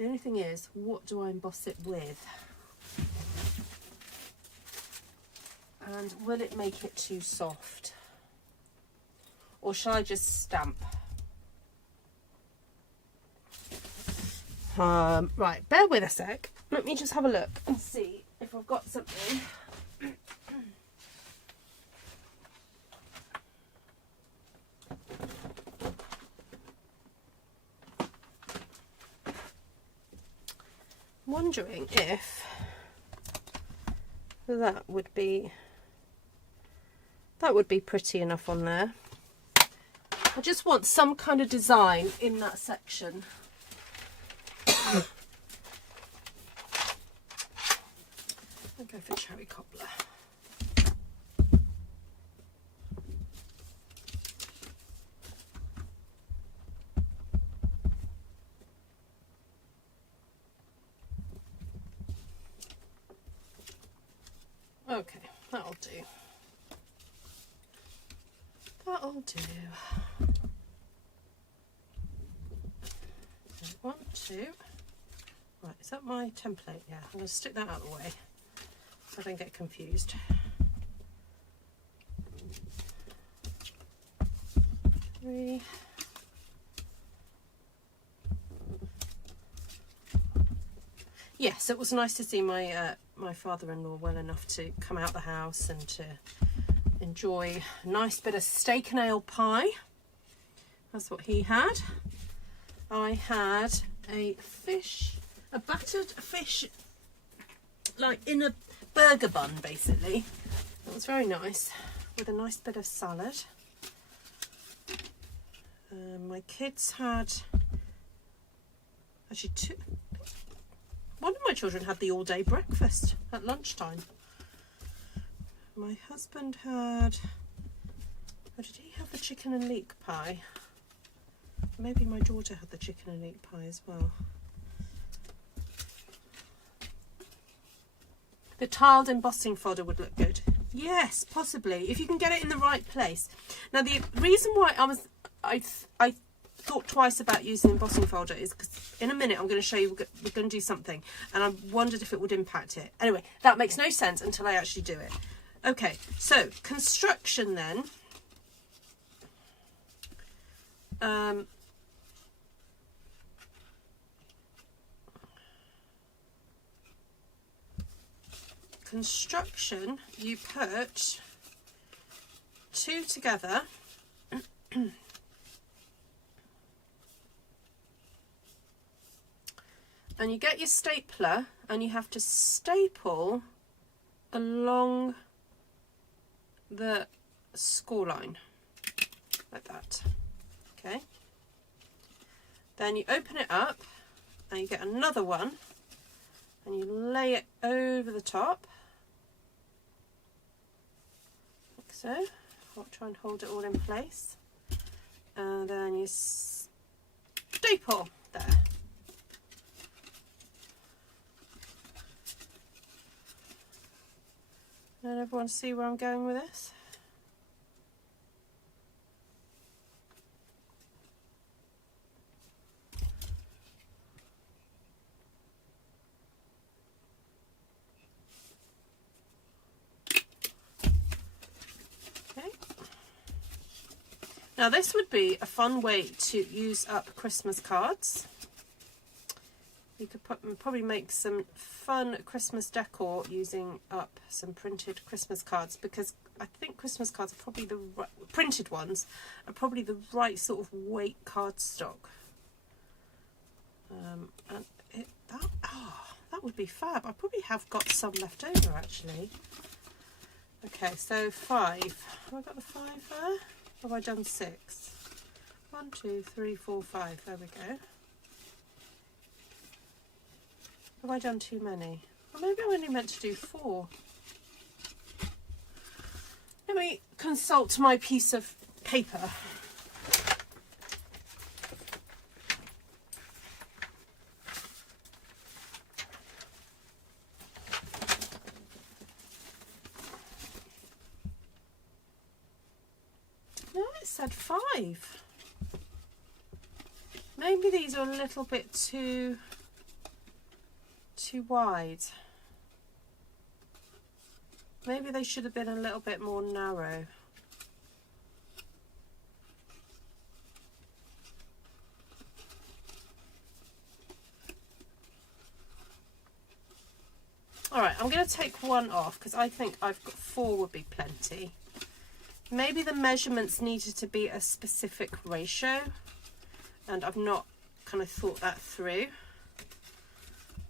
only thing is, what do I emboss it with? And will it make it too soft? Or shall I just stamp? Right, bear with a sec. Let me just have a look and see if I've got something. Wondering if that would be pretty enough on there. I just want some kind of design in that section. I'll go for cherry cobbler. Okay, that'll do. That'll do. 1, 2. Right, is that my template? Yeah, I'm going to stick that out of the way so I don't get confused. 3. Yes, it was nice to see my my father-in-law well enough to come out the house and to enjoy a nice bit of steak and ale pie. That's what he had. I had a battered fish, like in a burger bun, basically. That was very nice, with a nice bit of salad. My kids had, actually one of my children had the all-day breakfast at lunchtime. My husband had, oh, did he have the chicken and leek pie? Maybe my daughter had the chicken and leek pie as well. The tiled embossing folder would look good. Yes, possibly, if you can get it in the right place. Now, the reason why I thought twice about using the embossing folder is because in a minute I'm going to show you we're going to do something, and I wondered if it would impact it. Anyway, that makes no sense until I actually do it. Okay, so construction then. Construction, you put 2 together. And you get your stapler and you have to staple along the score line like that. Okay, then you open it up and you get another one and you lay it over the top like so. I'll try and hold it all in place, and then you staple there. Does everyone see where I'm going with this? Okay. Now this would be a fun way to use up Christmas cards. You could probably make some fun Christmas decor using up some printed Christmas cards, because I think Christmas cards are probably the printed ones are probably the right sort of weight cardstock. And that would be fab. I probably have got some left over actually. Okay, so 5. Have I got the 5 there? Or have I done 6? 1, 2, 3, 4, 5. There we go. Have I done too many? Or maybe I only meant to do 4. Let me consult my piece of paper. No, it said 5. Maybe these are a little bit too wide. Maybe they should have been a little bit more narrow. Alright, I'm going to take one off because I think I've got 4 would be plenty. Maybe the measurements needed to be a specific ratio and I've not kind of thought that through.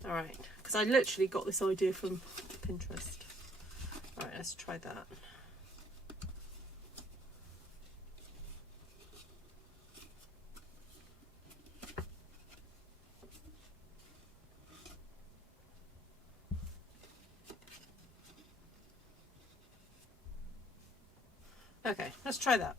Alright, because I literally got this idea from Pinterest. Alright, let's try that. Okay, let's try that.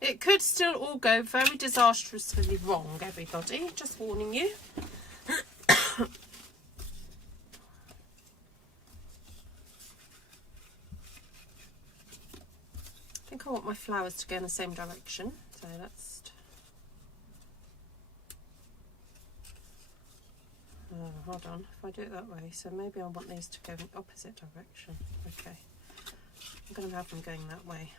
It could still all go very disastrously wrong, everybody. Just warning you. I think I want my flowers to go in the same direction. So let's... hold on, if I do it that way. So maybe I want these to go in the opposite direction. Okay. I'm going to have them going that way.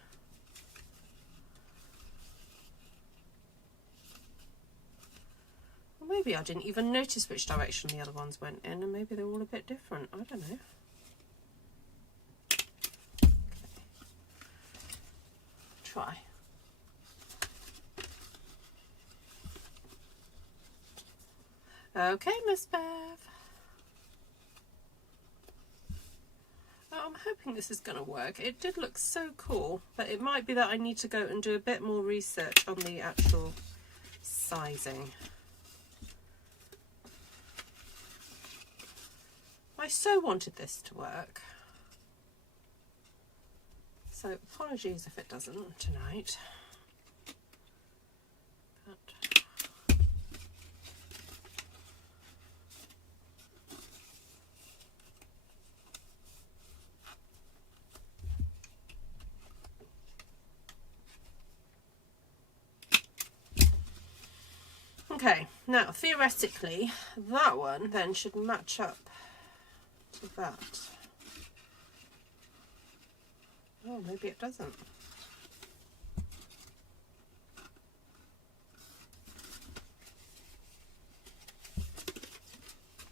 Maybe I didn't even notice which direction the other ones went in, and maybe they're all a bit different. I don't know. Okay. Try. Okay, Miss Bev. Oh, I'm hoping this is going to work. It did look so cool, but it might be that I need to go and do a bit more research on the actual sizing. I so wanted this to work. So apologies if it doesn't tonight. But okay, now theoretically that one then should match up to that. Oh, maybe it doesn't.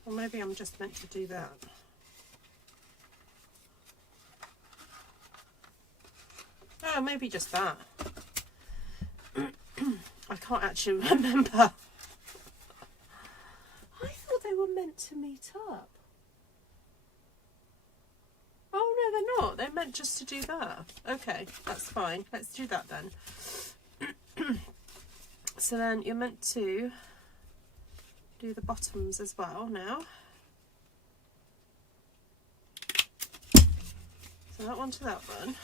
Or maybe I'm just meant to do that. Oh, maybe just that. I can't actually remember. I thought they were meant to meet up. Oh no, they're not. They're meant just to do that. Okay, that's fine. Let's do that then. So then you're meant to do the bottoms as well now. So that one to that one.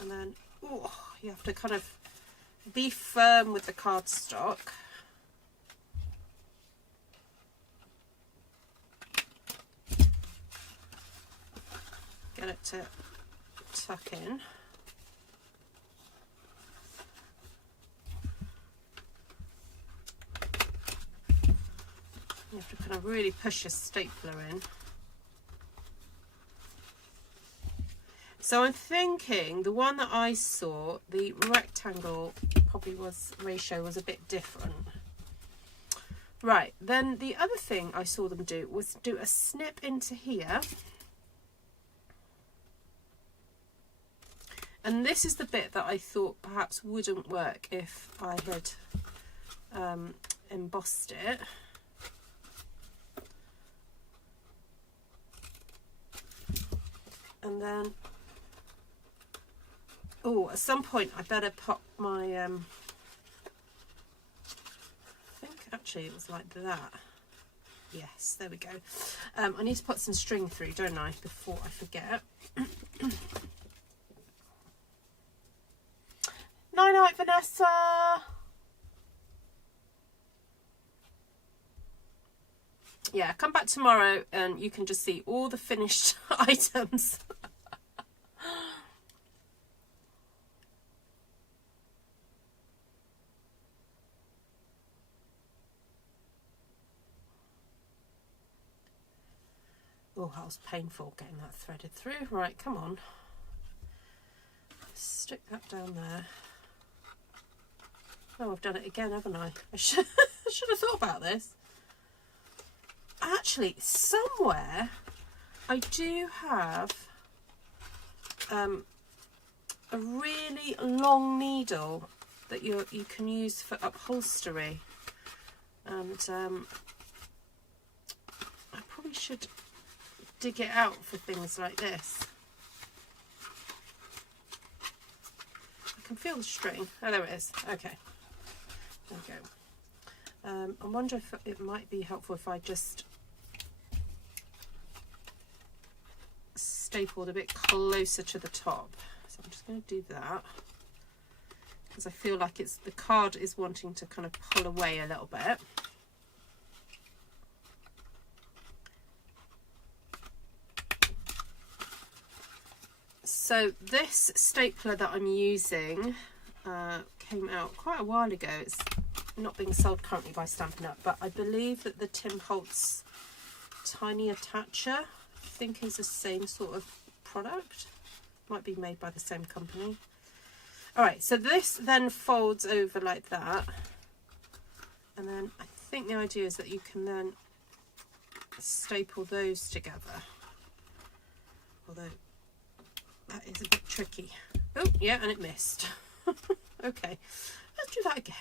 And then, oh, you have to kind of be firm with the cardstock. Get it to tuck in. kind of really push your stapler in. So I'm thinking the one that I saw, the rectangle ratio was a bit different. Right, then the other thing I saw them do was do a snip into here. And this is the bit that I thought perhaps wouldn't work if I had embossed it. And then, oh, at some point I better pop my, I think actually it was like that. Yes, there we go. I need to put some string through, don't I, before I forget. Night, Vanessa. Yeah, come back tomorrow and you can just see all the finished items. Oh, that was painful getting that threaded through. Right, come on. Stick that down there. Oh, I've done it again, haven't I? I should have thought about this. Actually, somewhere I do have a really long needle that you can use for upholstery, and I probably should dig it out for things like this. I can feel the string. Oh, there it is. Okay. There we go. I wonder if it might be helpful if I just stapled a bit closer to the top. So I'm just going to do that because I feel like the card is wanting to kind of pull away a little bit. So this stapler that I'm using came out quite a while ago. It's not being sold currently by Stampin Up, but I believe that the Tim Holtz tiny attacher, I think, is the same sort of product. Might be made by the same company. Alright, so this then folds over like that, and then I think the idea is that you can then staple those together, although that is a bit tricky. Oh yeah, and it missed. Okay, let's do that again.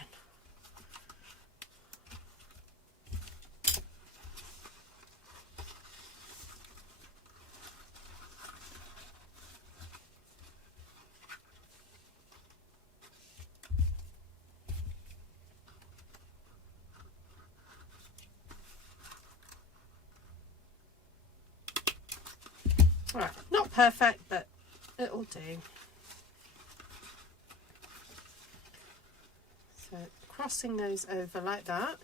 All right, not perfect, but it'll do. So crossing those over like that.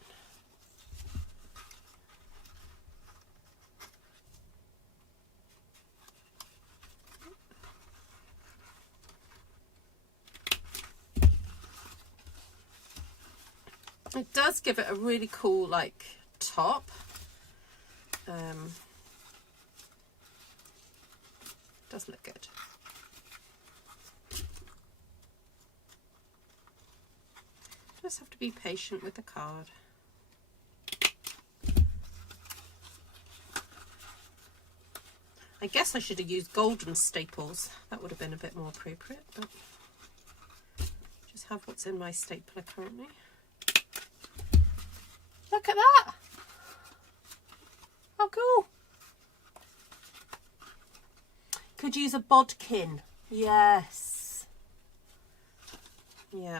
It does give it a really cool like top. Does look good. Just have to be patient with the card. I guess I should have used golden staples. That would have been a bit more appropriate, but just have what's in my stapler currently. Look at that! How cool! Could use a bodkin. Yes. Yeah.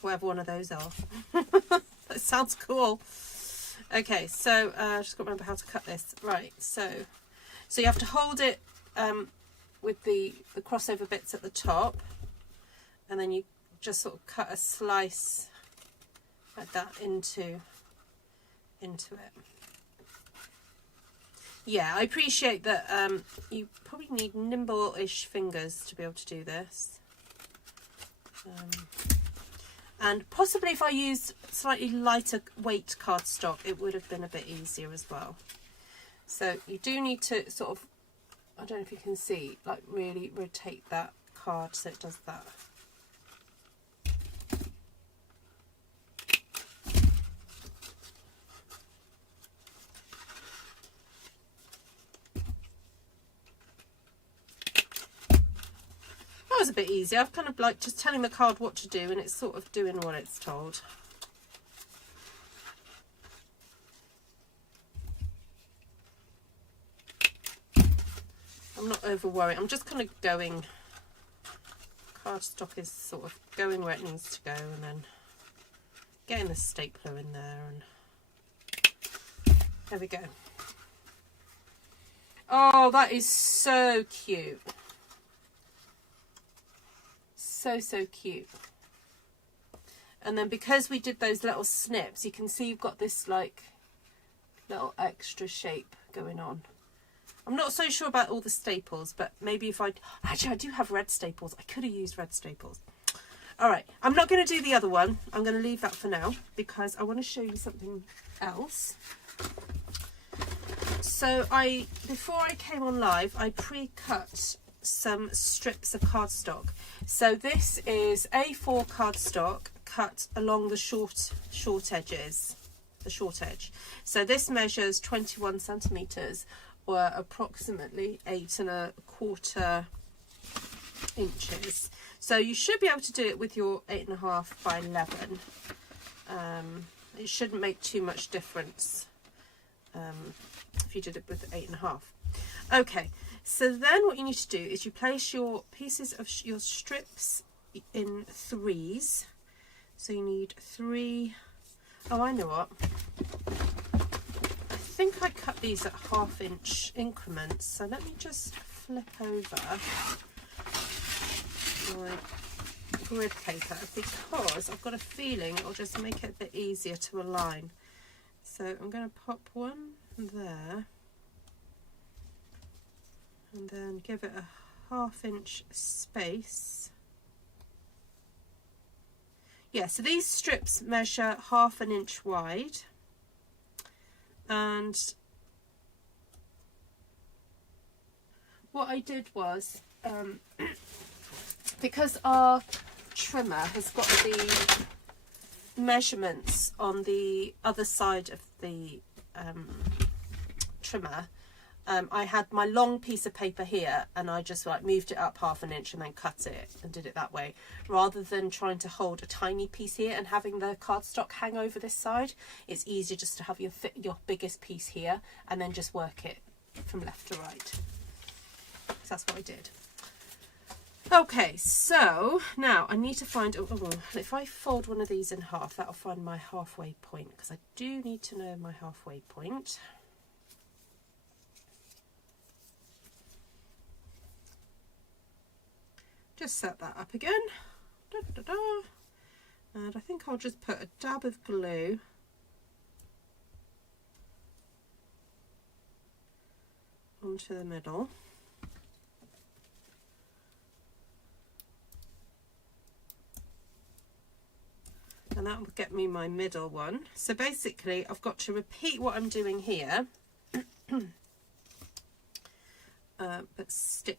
Whatever one of those are. That sounds cool. Okay, so just got to remember how to cut this. Right, so you have to hold it with the crossover bits at the top, and then you just sort of cut a slice like that into it. Yeah, I appreciate that you probably need nimble-ish fingers to be able to do this. And possibly if I used slightly lighter weight cardstock, it would have been a bit easier as well. So you do need to sort of, I don't know if you can see, like really rotate that card so it does that. That was a bit easier. I've kind of like just telling the card what to do and it's sort of doing what it's told. I'm not over worrying. I'm just kind of going, cardstock is sort of going where it needs to go, and then getting the stapler in there, and there we go. Oh, that is so cute. So cute. And then because we did those little snips, you can see you've got this like little extra shape going on. I'm not so sure about all the staples, but maybe if actually I do have red staples. I could have used red staples. All right, I'm not going to do the other one. I'm going to leave that for now because I want to show you something else. So before I came on live, I pre-cut some strips of cardstock. So this is A4 cardstock cut along the short edges, the short edge. So this measures 21 centimeters, or approximately 8¼ inches. So you should be able to do it with your 8.5 by 11. It shouldn't make too much difference if you did it with 8.5. Okay, so then what you need to do is you place your pieces of your strips in threes. So you need 3. Oh, I know what. I think I cut these at 1/2 inch increments, so let me just flip over my grid paper because I've got a feeling it'll just make it a bit easier to align. So I'm going to pop one there and then give it a 1/2 inch space. Yeah, so these strips measure 1/2 inch wide. And what I did was, because our trimmer has got the measurements on the other side of the trimmer, I had my long piece of paper here and I just like moved it up 1/2 inch and then cut it and did it that way, rather than trying to hold a tiny piece here and having the cardstock hang over this side. It's easier just to have your biggest piece here and then just work it from left to right. So that's what I did. Okay, so now I need to find, if I fold one of these in half, that'll find my halfway point, because I do need to know my halfway point. Just set that up again. And I think I'll just put a dab of glue onto the middle. And that will get me my middle one. So basically I've got to repeat what I'm doing here, but stick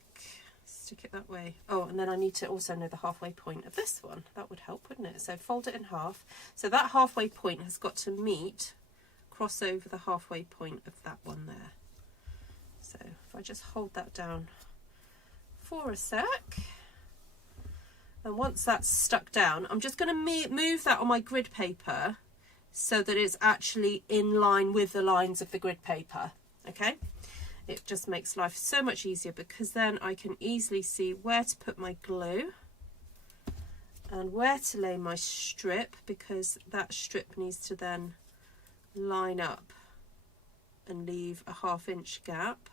it that way. Oh, and then I need to also know the halfway point of this one. That would help, wouldn't it? So fold it in half. So that halfway point has got to cross over the halfway point of that one there. So if I just hold that down for a sec, and once that's stuck down, I'm just going to move that on my grid paper so that it's actually in line with the lines of the grid paper. Okay, it just makes life so much easier because then I can easily see where to put my glue and where to lay my strip, because that strip needs to then line up and leave a 1/2 inch gap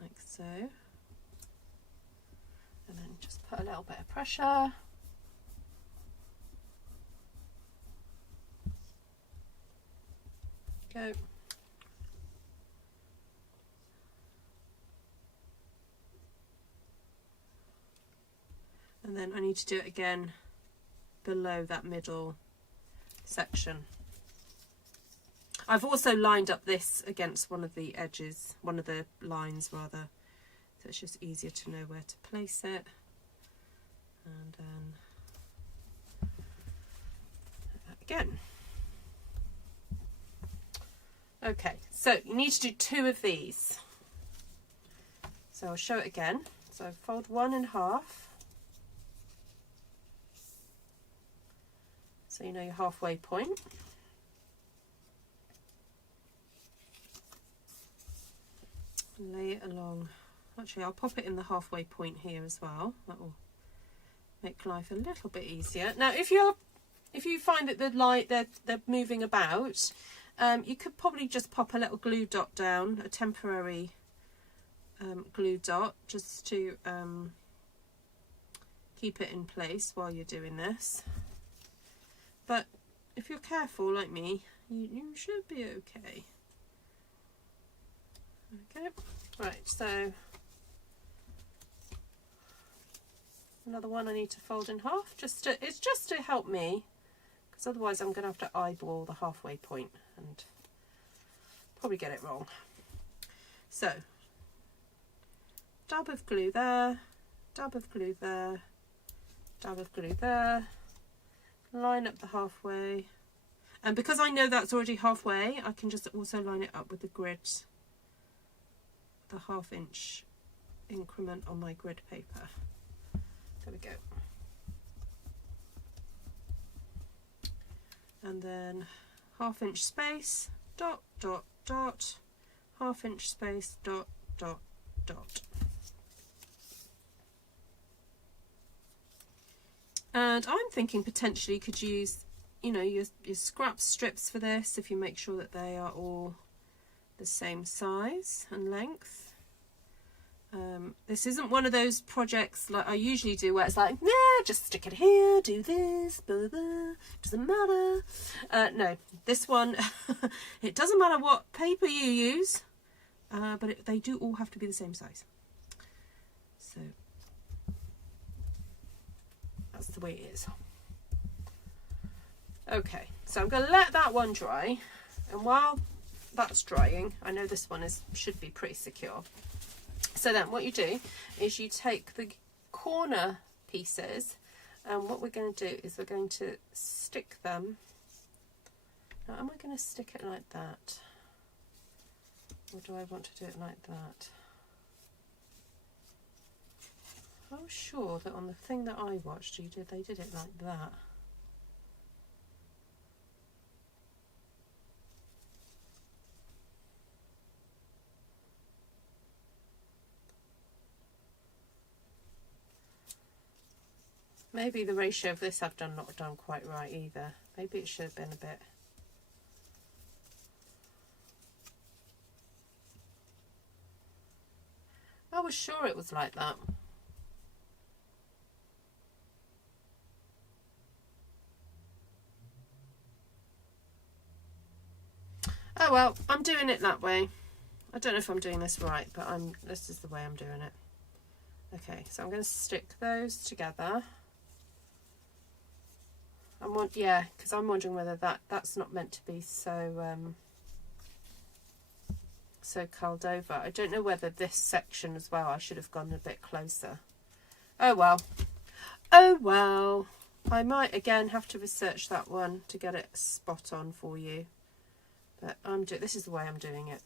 like so. And then just put a little bit of pressure. Go. And then I need to do it again below that middle section. I've also lined up this against one of the edges, one of the lines rather, so it's just easier to know where to place it. And then again. Okay, so you need to do 2 of these. So I'll show it again. So fold 1 in half. So you know your halfway point. Lay it along. Actually, I'll pop it in the halfway point here as well. That will make life a little bit easier. Now, if you find that the light they're moving about, you could probably just pop a little glue dot down, a temporary glue dot, just to keep it in place while you're doing this. But if you're careful like me, you should be okay. Okay, right, so another one I need to fold in half. It's just to help me, because otherwise I'm going to have to eyeball the halfway point and probably get it wrong. So, dab of glue there, dab of glue there, dab of glue there, line up the halfway, and because I know that's already halfway, I can just also line it up with the grid, the 1/2 inch increment on my grid paper. There we go. And then 1/2 inch space, dot, dot, dot, 1/2 inch space, dot, dot, dot. And I'm thinking potentially you could use, you know, your scrap strips for this, if you make sure that they are all the same size and length. This isn't one of those projects like I usually do where it's like, yeah, just stick it here, do this, blah, blah, blah, doesn't matter. No, this one, it doesn't matter what paper you use, but they do all have to be the same size. So that's the way it is. Okay, so I'm going to let that one dry, and while that's drying, I know this one should be pretty secure. So then what you do is you take the corner pieces, and what we're going to do is we're going to stick them. Now, am I going to stick it like that? Or do I want to do it like that? I'm sure that on the thing that I watched, they did it like that. Maybe the ratio of this I've not done quite right either. Maybe it should have been a bit. I was sure it was like that. Oh well, I'm doing it that way. I don't know if I'm doing this right, but this is the way I'm doing it. Okay, so I'm going to stick those together. Because I'm wondering whether that's not meant to be so so curled over. I don't know whether this section as well, I should have gone a bit closer. Oh well. Oh well. I might again have to research that one to get it spot on for you. But this is the way I'm doing it.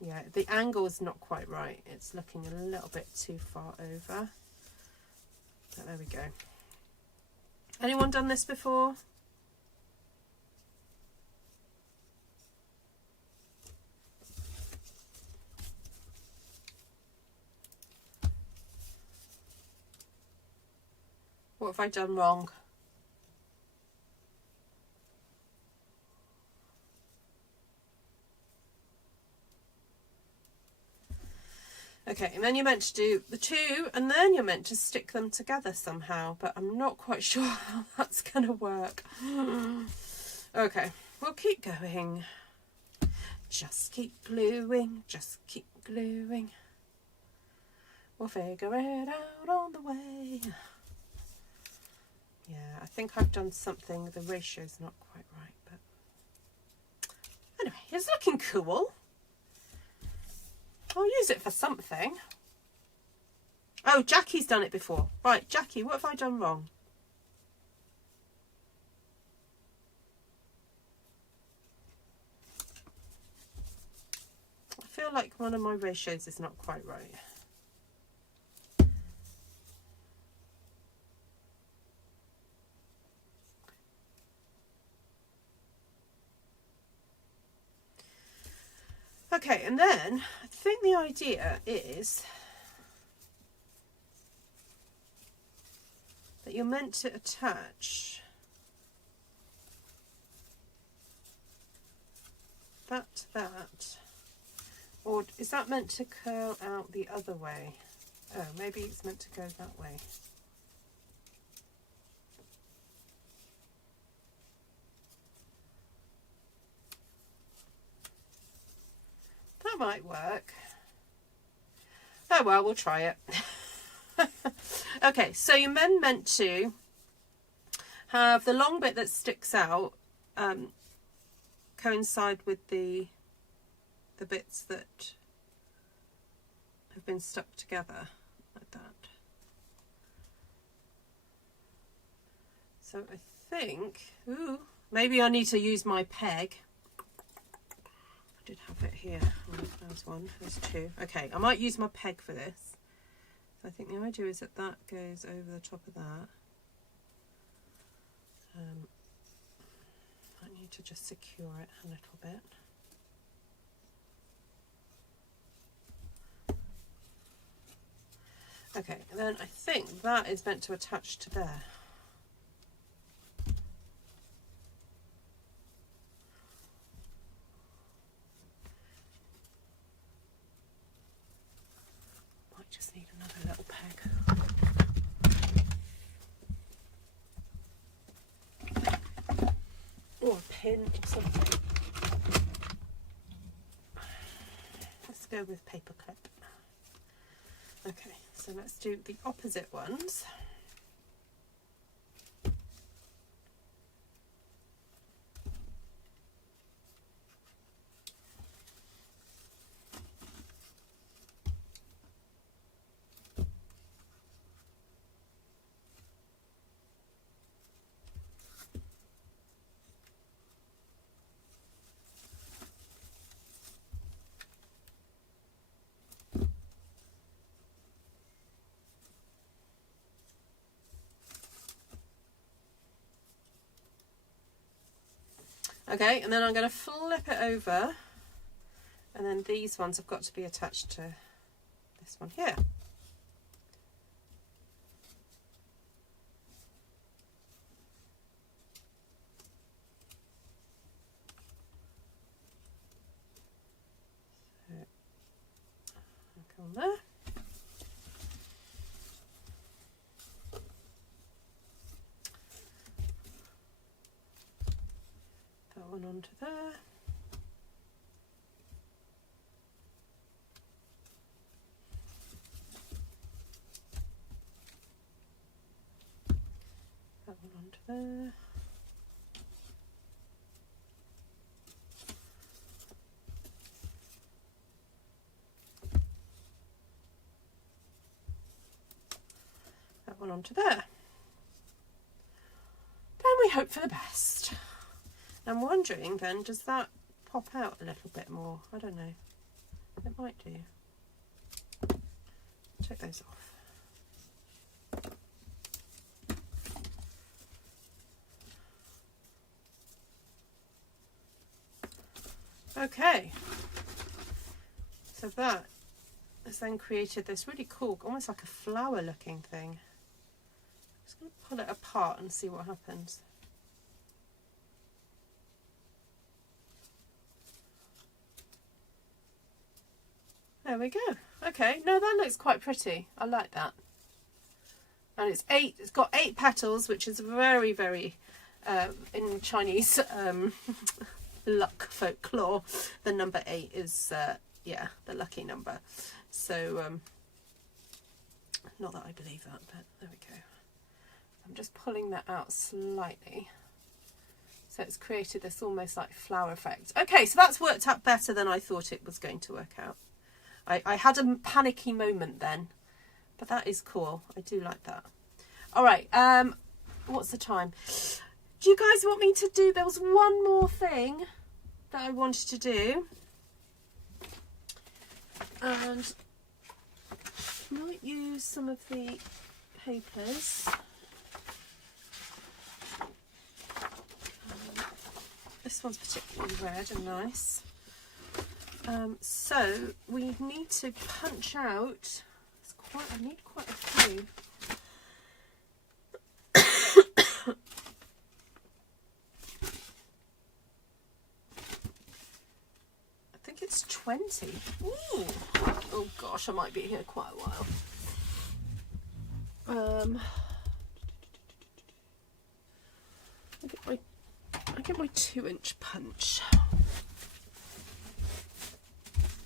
Yeah, the angle is not quite right. It's looking a little bit too far over. But there we go. Anyone done this before? What have I done wrong? Okay, and then you're meant to do the 2, and then you're meant to stick them together somehow, but I'm not quite sure how that's going to work. Okay, we'll keep going. Just keep gluing, just keep gluing. We'll figure it out on the way. Yeah, I think I've done something, the ratio's not quite right, but anyway, it's looking cool. I'll use it for something. Oh, Jackie's done it before. Right, Jackie, what have I done wrong? I feel like one of my ratios is not quite right. Okay, and then I think the idea is that you're meant to attach that to that, or is that meant to curl out the other way? Oh, maybe it's meant to go that way. That might work. Oh well, we'll try it. Okay, so you're then meant to have the long bit that sticks out coincide with the bits that have been stuck together like that. So I think, ooh, maybe I need to use my peg. I did have it here. Oh, there's one, there's two. Okay, I might use my peg for this. So I think the idea is that that goes over the top of that. I need to just secure it a little bit. Okay, and then I think that is meant to attach to there. Might just need another little peg. Or a pin or something. Let's go with paper clip. Okay, so let's do the opposite ones. Okay, and then I'm going to flip it over, and then these ones have got to be attached to this one here. So, go on there. That one onto there. That one onto there. That one onto there. Then we hope for the best. I'm wondering then, does that pop out a little bit more? I don't know. It might do. Take those off. Okay. So that has then created this really cool, almost like a flower looking thing. I'm just going to pull it apart and see what happens. There we go. Okay, no, that looks quite pretty. I like that. And it's got 8 petals, which is very, very, in Chinese luck folklore, the number 8 is, yeah, the lucky number. So, not that I believe that, but there we go. I'm just pulling that out slightly. So it's created this almost like flower effect. Okay, so that's worked out better than I thought it was going to work out. I had a panicky moment then, but that is cool. I do like that. All right, what's the time? Do you guys want me to do, there was one more thing that I wanted to do. And I might use some of the papers. This one's particularly red and nice. So we need to punch out. I need quite a few. I think it's 20. Ooh. Oh gosh, I might be here quite a while. I get my 2-inch punch.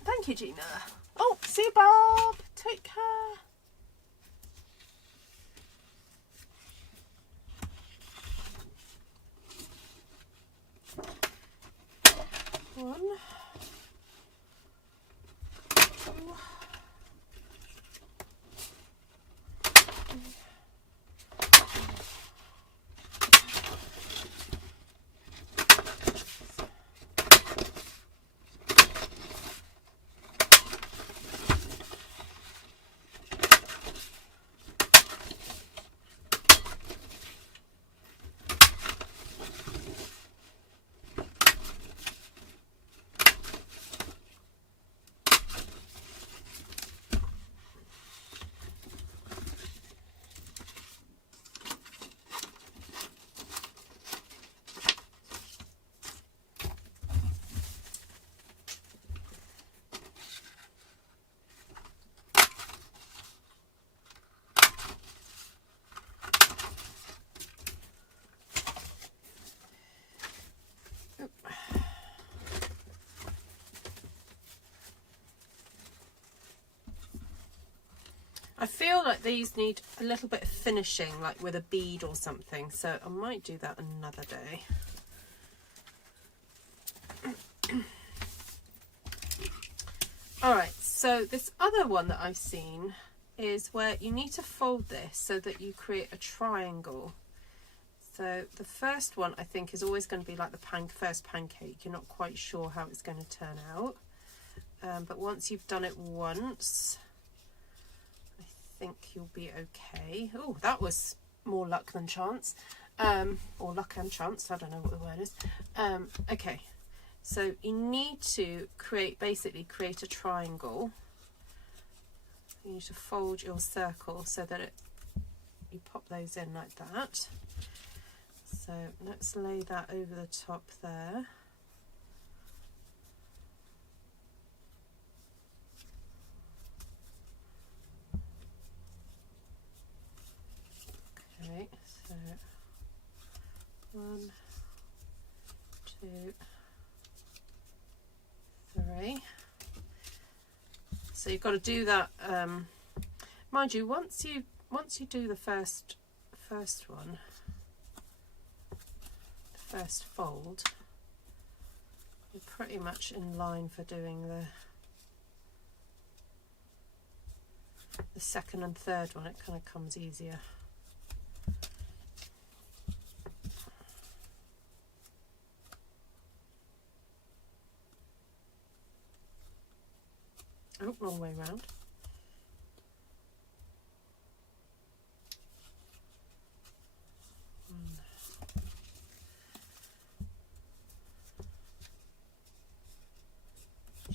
Thank you, Gina. Oh, see you, Bob. Take care. One. Two. I feel like these need a little bit of finishing, like with a bead or something, so I might do that another day. Alright, so this other one that I've seen is where you need to fold this so that you create a triangle. So the first one I think is always going to be like the first pancake. You're not quite sure how it's going to turn out, but once you've done it once, I think you'll be okay. Oh, that was more luck than chance, or luck and chance, I don't know what the word is. Okay, so you need to basically create a triangle. You need to fold your circle so that you pop those in like that. So let's lay that over the top there. Okay, so 1, 2, 3. So you've got to do that. Mind you, once you do the first one, the first fold, you're pretty much in line for doing the second and third one. It kind of comes easier. Oh, wrong way round. One, 2,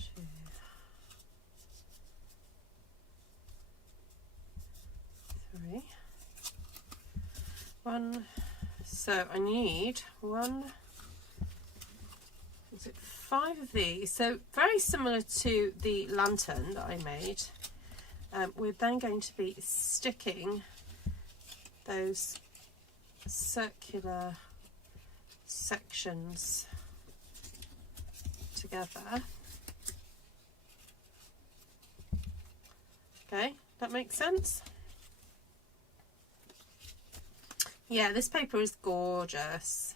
3. 1. So I need 1. Is it 5 of these? So very similar to the lantern that I made. We're then going to be sticking those circular sections together. Okay, that makes sense. Yeah, this paper is gorgeous.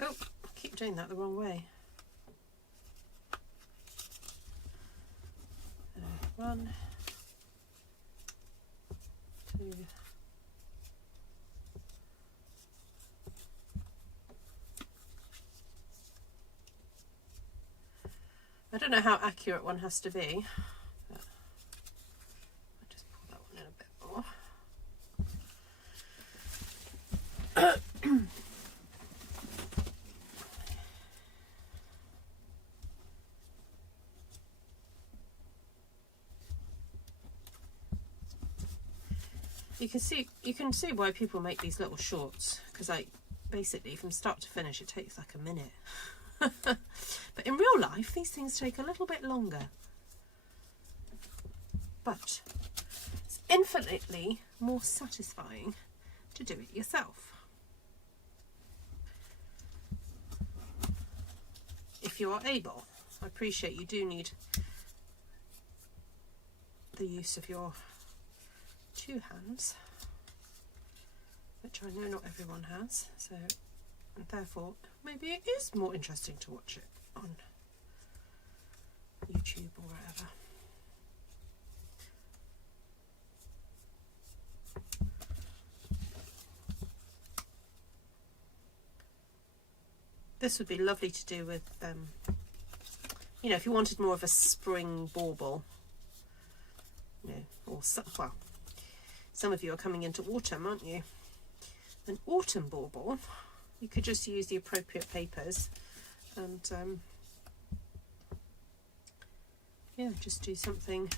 Oh, I keep doing that the wrong way. 1, 2. I don't know how accurate one has to be, but I'll just pull that one in a bit more. You can see why people make these little shorts, because like basically from start to finish it takes like a minute. But in real life these things take a little bit longer. But it's infinitely more satisfying to do it yourself. If you are able. I appreciate you do need the use of your 2 hands, which I know not everyone has, so and therefore maybe it is more interesting to watch it on YouTube or wherever. This would be lovely to do with, you know, if you wanted more of a spring bauble, you know, or well, some of you are coming into autumn, aren't you? An autumn bauble, you could just use the appropriate papers and yeah, just do something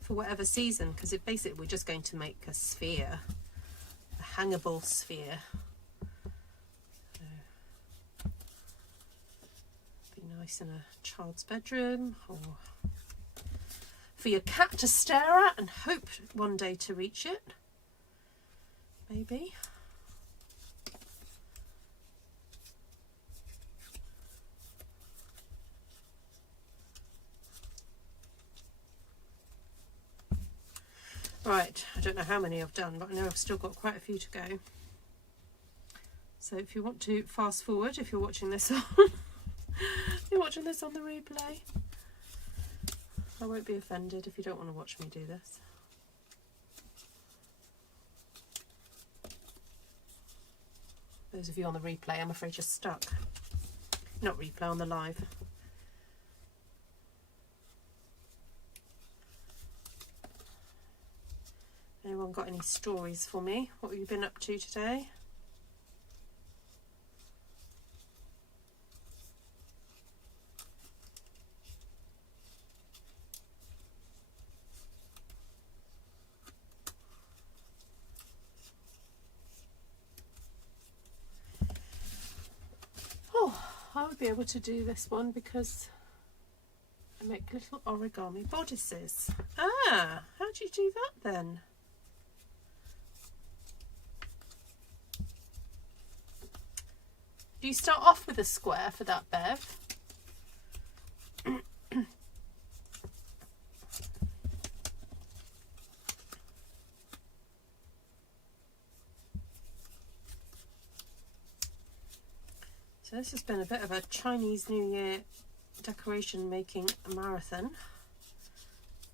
for whatever season, because it basically we're just going to make a sphere, a hangable sphere. So, be nice in a child's bedroom, or for your cat to stare at and hope one day to reach it, maybe. Right, I don't know how many I've done, but I know I've still got quite a few to go. So if you want to fast forward, if you're watching this on, you're watching this on the replay, I won't be offended if you don't want to watch me do this. Those of you on the replay, I'm afraid you're stuck. Not replay, on the live. Anyone got any stories for me? What have you been up to today? Oh, I would be able to do this one because I make little origami bodices. Ah, how do you do that then? Do you start off with a square for that, Bev? So this has been a bit of a Chinese New Year decoration making marathon.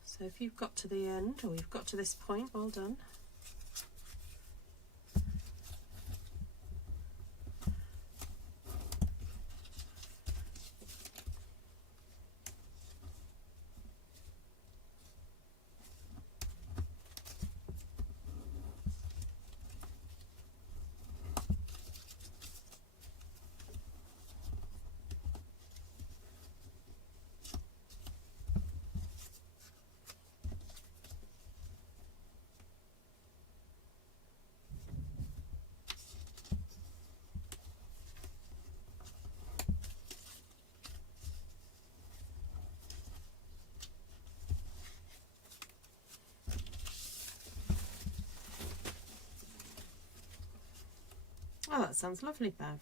So if you've got to the end, or you've got to this point, well done. Oh, that sounds lovely, Bev.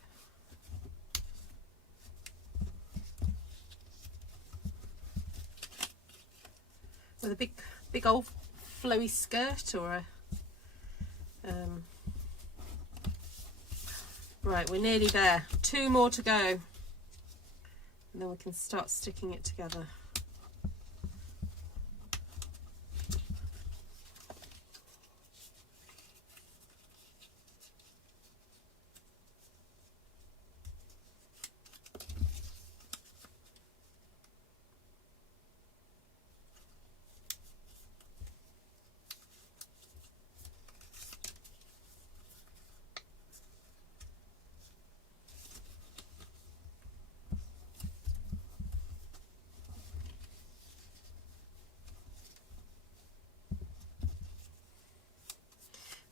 With a big old flowy skirt or a right, we're nearly there. 2 more to go, and then we can start sticking it together.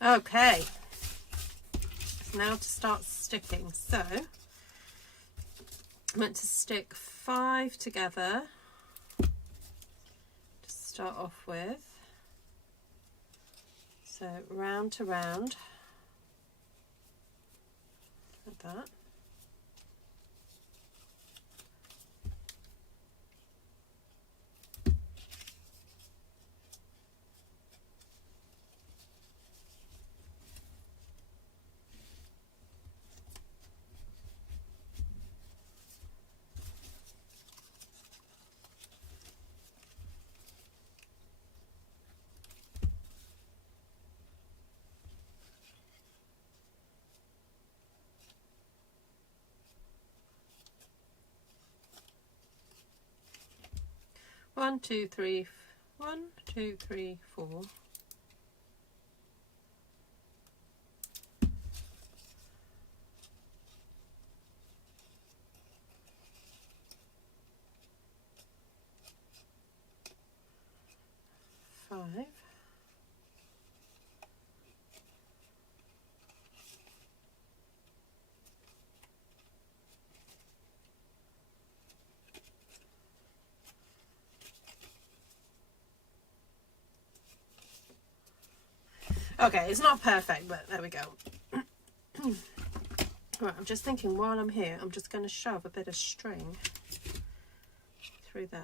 Okay, now to start sticking. So I'm meant to stick 5 together to start off with. So round to round, like that. One, two, three, 1, 2, 3, 4. 5. Okay, it's not perfect, but there we go. Right, I'm just thinking while I'm here, I'm just going to shove a bit of string through there.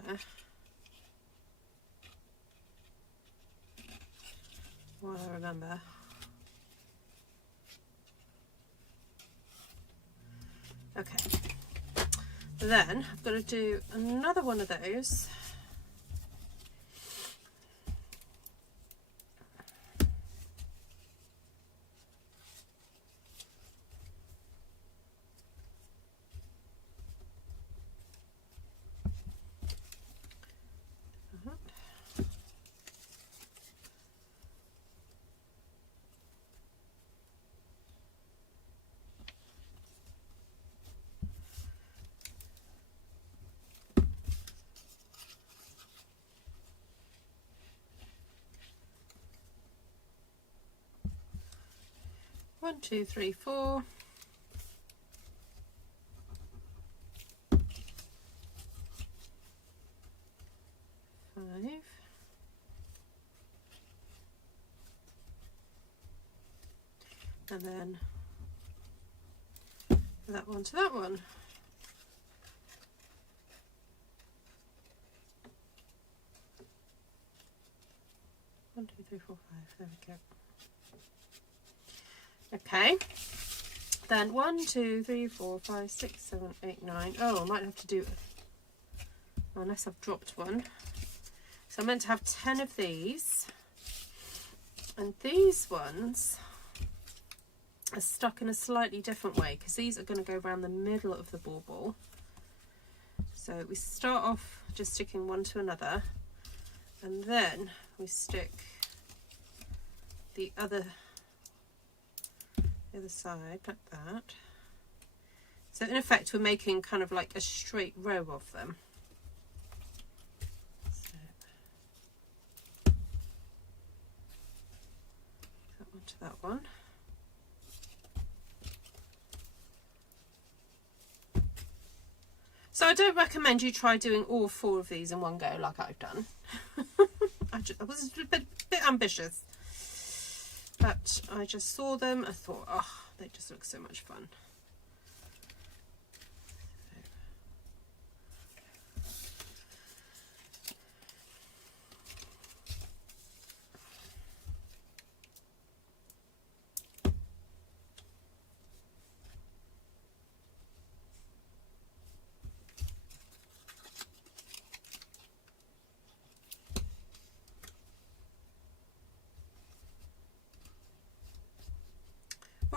While I remember. Okay. Then I've got to do another one of those. One, two, three, 4. 5. And then that one to that one. 1, 2, 3, 4, 5. There we go. Okay, then 1, 2, 3, 4, 5, 6, 7, 8, 9. Oh, I might have to do, unless I've dropped one. So I'm meant to have 10 of these, and these ones are stuck in a slightly different way because these are going to go around the middle of the bauble. So we start off just sticking one to another, and then we stick the other side like that. So in effect we're making kind of like a straight row of them. So that one to that one. So I don't recommend you try doing all 4 of these in one go like I've done. I was a bit ambitious. But I just saw them, I thought, oh, they just look so much fun.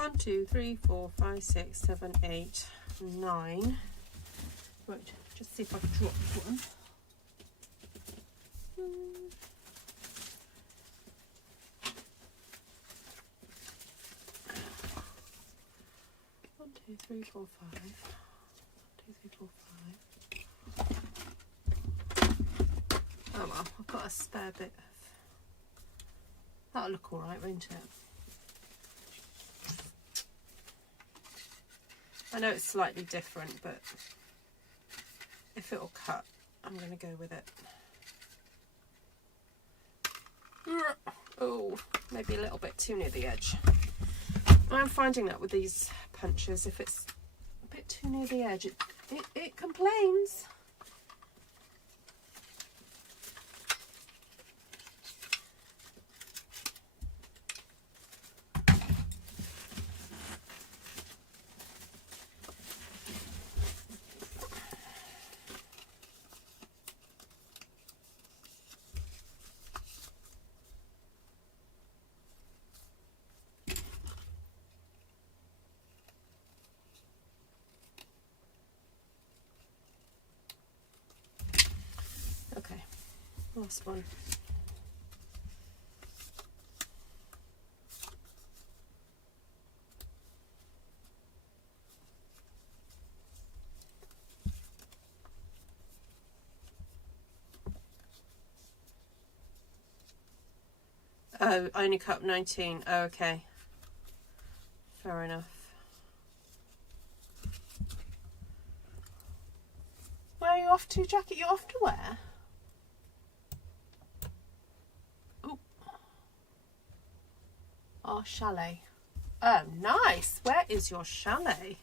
1, 2, 3, 4, 5, 6, 7, 8, 9. Right, just see if I can drop one. One, two, three, four, five. 1, 2, 3, 4, 5. Oh well, I've got a spare bit of. That'll look alright, won't it? I know it's slightly different, but if it'll cut, I'm going to go with it. Oh, maybe a little bit too near the edge. I'm finding that with these punches, if it's a bit too near the edge, it complains. Okay, last one. Oh, I only cut 19. Oh, okay. Fair enough. Where are you off to, Jackie? You off to where? Oh. Our chalet. Oh, nice. Where is your chalet?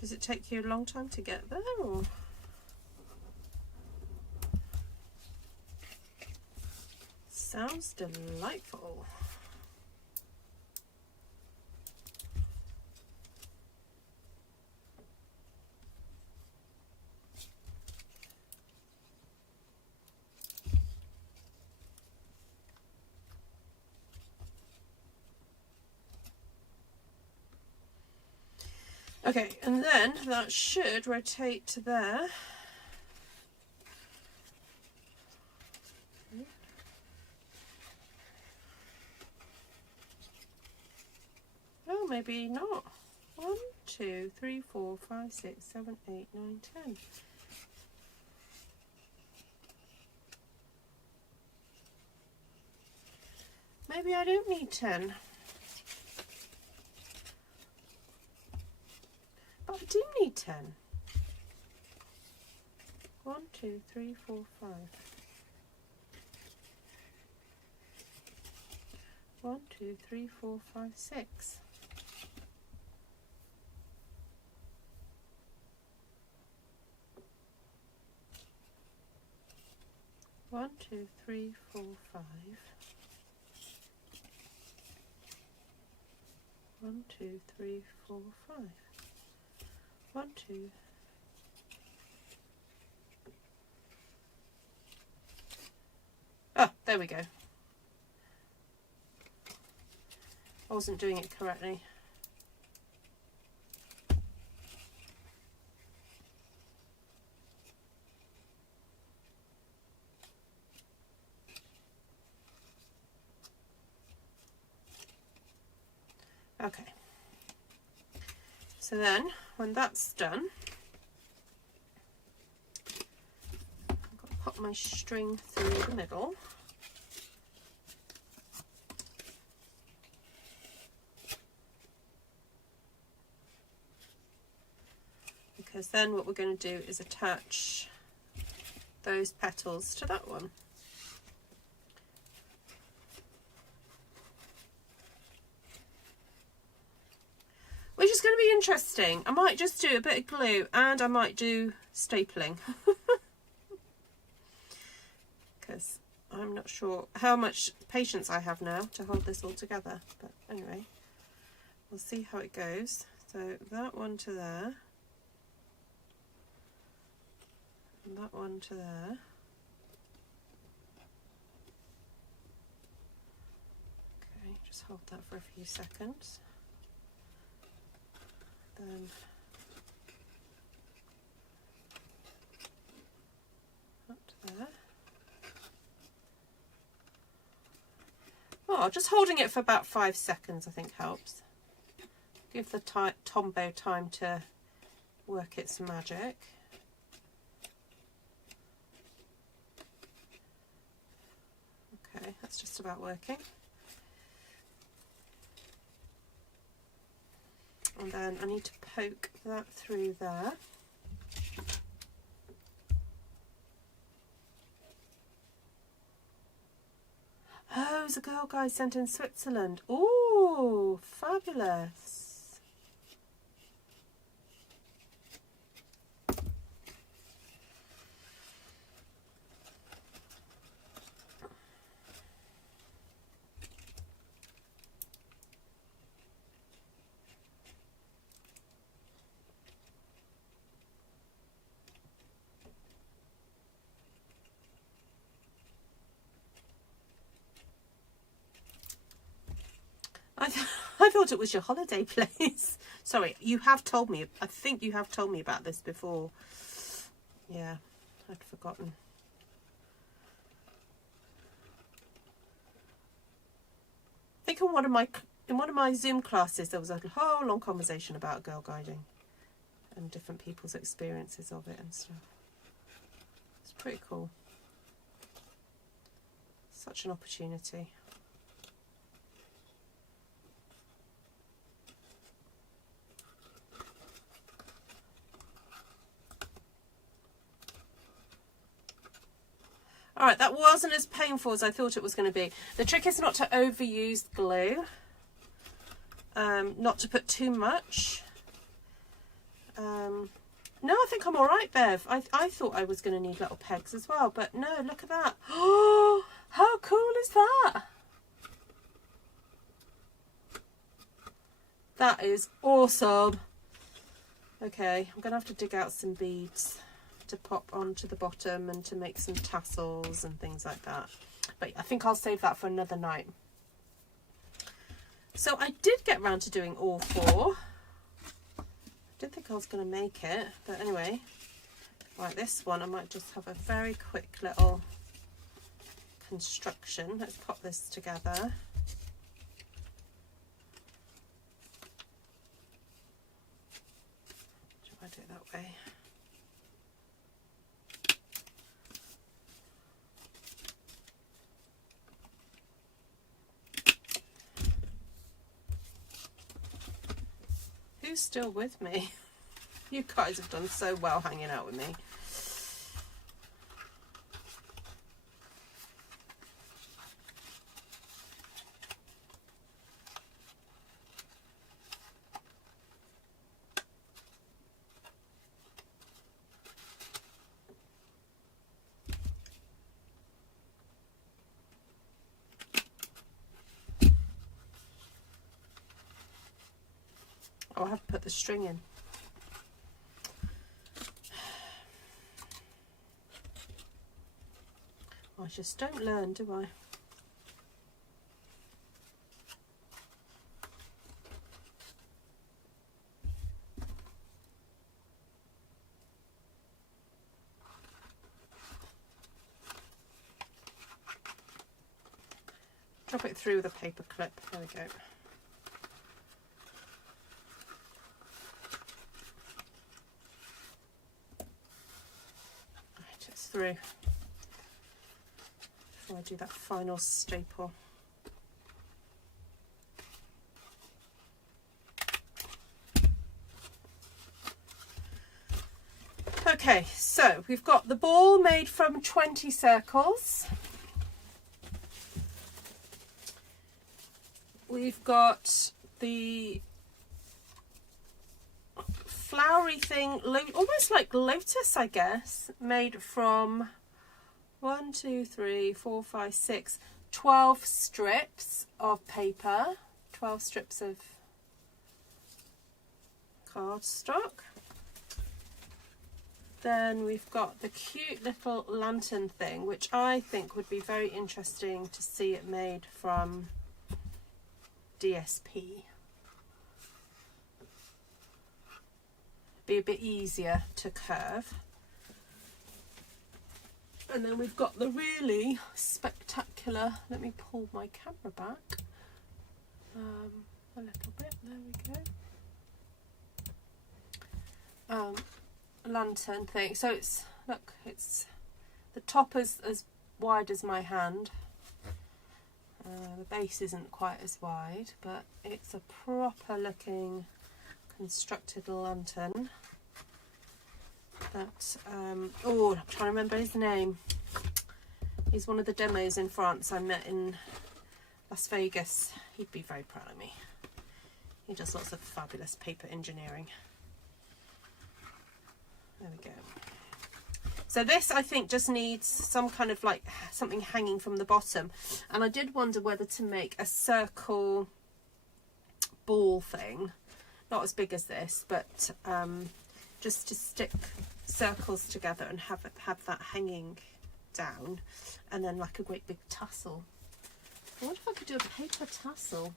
Does it take you a long time to get there, or? Sounds delightful. Okay, and then that should rotate to there. Oh, maybe not. 1, 2, 3, 4, 5, 6, 7, 8, 9, 10. Maybe I don't need 10. But I do need 10. 1, 2, 3, 4, 5. 1, 2, 3, 4, 5, 6. One, 2, 3, 4, 5. 1, 2, 3, 4, 5. 1, 2. Oh, there we go. I wasn't doing it correctly. Okay. So then, when that's done, I've got to pop my string through the middle. Because then what we're going to do is attach those petals to that one. Which is going to be interesting. I might just do a bit of glue and I might do stapling. Because I'm not sure how much patience I have now to hold this all together. But anyway, we'll see how it goes. So that one to there. And that one to there. just hold that for a few seconds. Then up to there. Oh, just holding it for about 5 seconds I think helps. Give the Tombow time to work its magic. Okay, that's just about working. And then I need to poke that through there. Oh, it's a girl guide sent in Switzerland. Ooh, fabulous. I thought it was your holiday place. Sorry, you have told me. I think you have told me about this before. Yeah, I'd forgotten. I think in one of my Zoom classes there was a whole long conversation about girl guiding and different people's experiences of it and stuff. It's pretty cool. Such an opportunity. Alright, that wasn't as painful as I thought it was going to be. The trick is not to overuse glue. Not to put too much. No, I think I'm alright, Bev. I thought I was going to need little pegs as well, but no, look at that. Oh, how cool is that? That is awesome. Okay, I'm going to have to dig out some beads to pop onto the bottom and to make some tassels and things like that, but I think I'll save that for another night. So I did get round to doing all 4. I didn't think I was going to make it, but anyway, right, this one I might just have a very quick little construction. Let's pop this together. Do I do it that way? Who's still with me? You guys have done so well hanging out with me. Oh, I have to put the string in. I just don't learn, do I? Drop it through with a paper clip. There we go. Right, it's through. Before I do that final staple. Okay, so we've got the ball made from 20 circles. We've got the flowery thing, almost like lotus, I guess, made from 1, 2, 3, 4, 5, 6, 12 strips of paper, 12 strips of cardstock. Then we've got the cute little lantern thing, which I think would be very interesting to see it made from DSP. Be a bit easier to curve. And then we've got the really spectacular, let me pull my camera back a little bit, there we go. Lantern thing. So it's, look, it's the top is as wide as my hand. The base isn't quite as wide, but it's a proper looking constructed lantern. That oh, I'm trying to remember his name. He's one of the demos in France I met in Las Vegas. He'd be very proud of me. He does lots of fabulous paper engineering. There we go. So this, I think, just needs some kind of like something hanging from the bottom. And I did wonder whether to make a circle ball thing. Not as big as this, but just to stick circles together and have that hanging down. And then like a great big tassel. I wonder if I could do a paper tassel.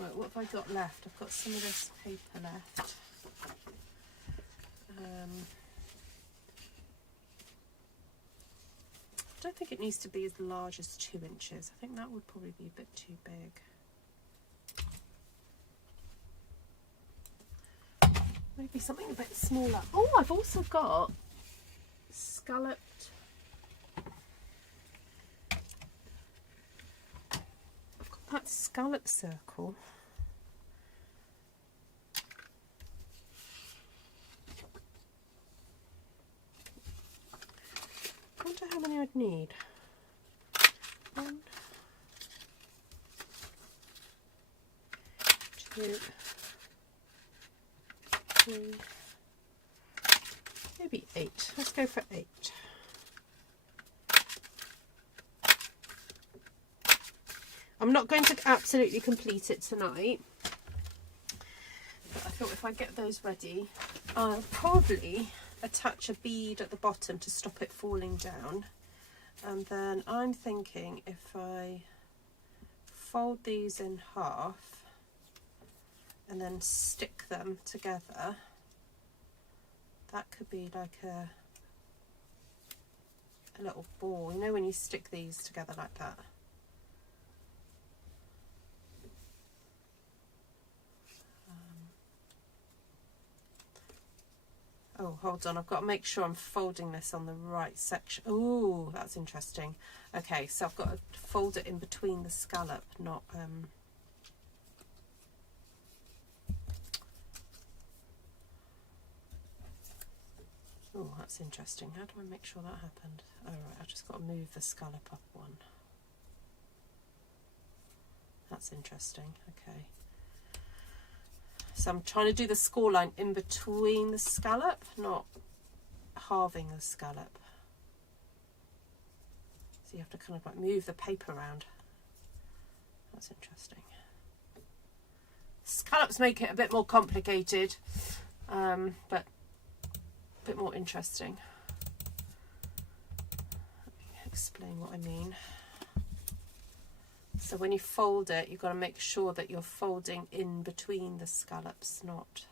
Right, what have I got left? I've got some of this paper left. I don't think it needs to be as large as 2 inches. I think that would probably be a bit too big. Maybe something a bit smaller. Oh, I've also got scalloped. I've got that scallop circle. I wonder how many I'd need. 1, 2, 3, maybe 8. Let's go for 8. I'm not going to absolutely complete it tonight, but I thought if I get those ready, I'll probably attach a bead at the bottom to stop it falling down. And then I'm thinking if I fold these in half and then stick them together, that could be like a little ball. You know when you stick these together like that? Oh, hold on, I've got to make sure I'm folding this on the right section. Oh, that's interesting. Okay, so I've got to fold it in between the scallop, not... Oh, that's interesting. How do I make sure that happened? Oh, right, I've just got to move the scallop up one. That's interesting, okay. So I'm trying to do the score line in between the scallop, not halving the scallop. So you have to kind of like move the paper around. That's interesting. Scallops make it a bit more complicated, but a bit more interesting. Let me explain what I mean. So when you fold it, you've got to make sure that you're folding in between the scallops, not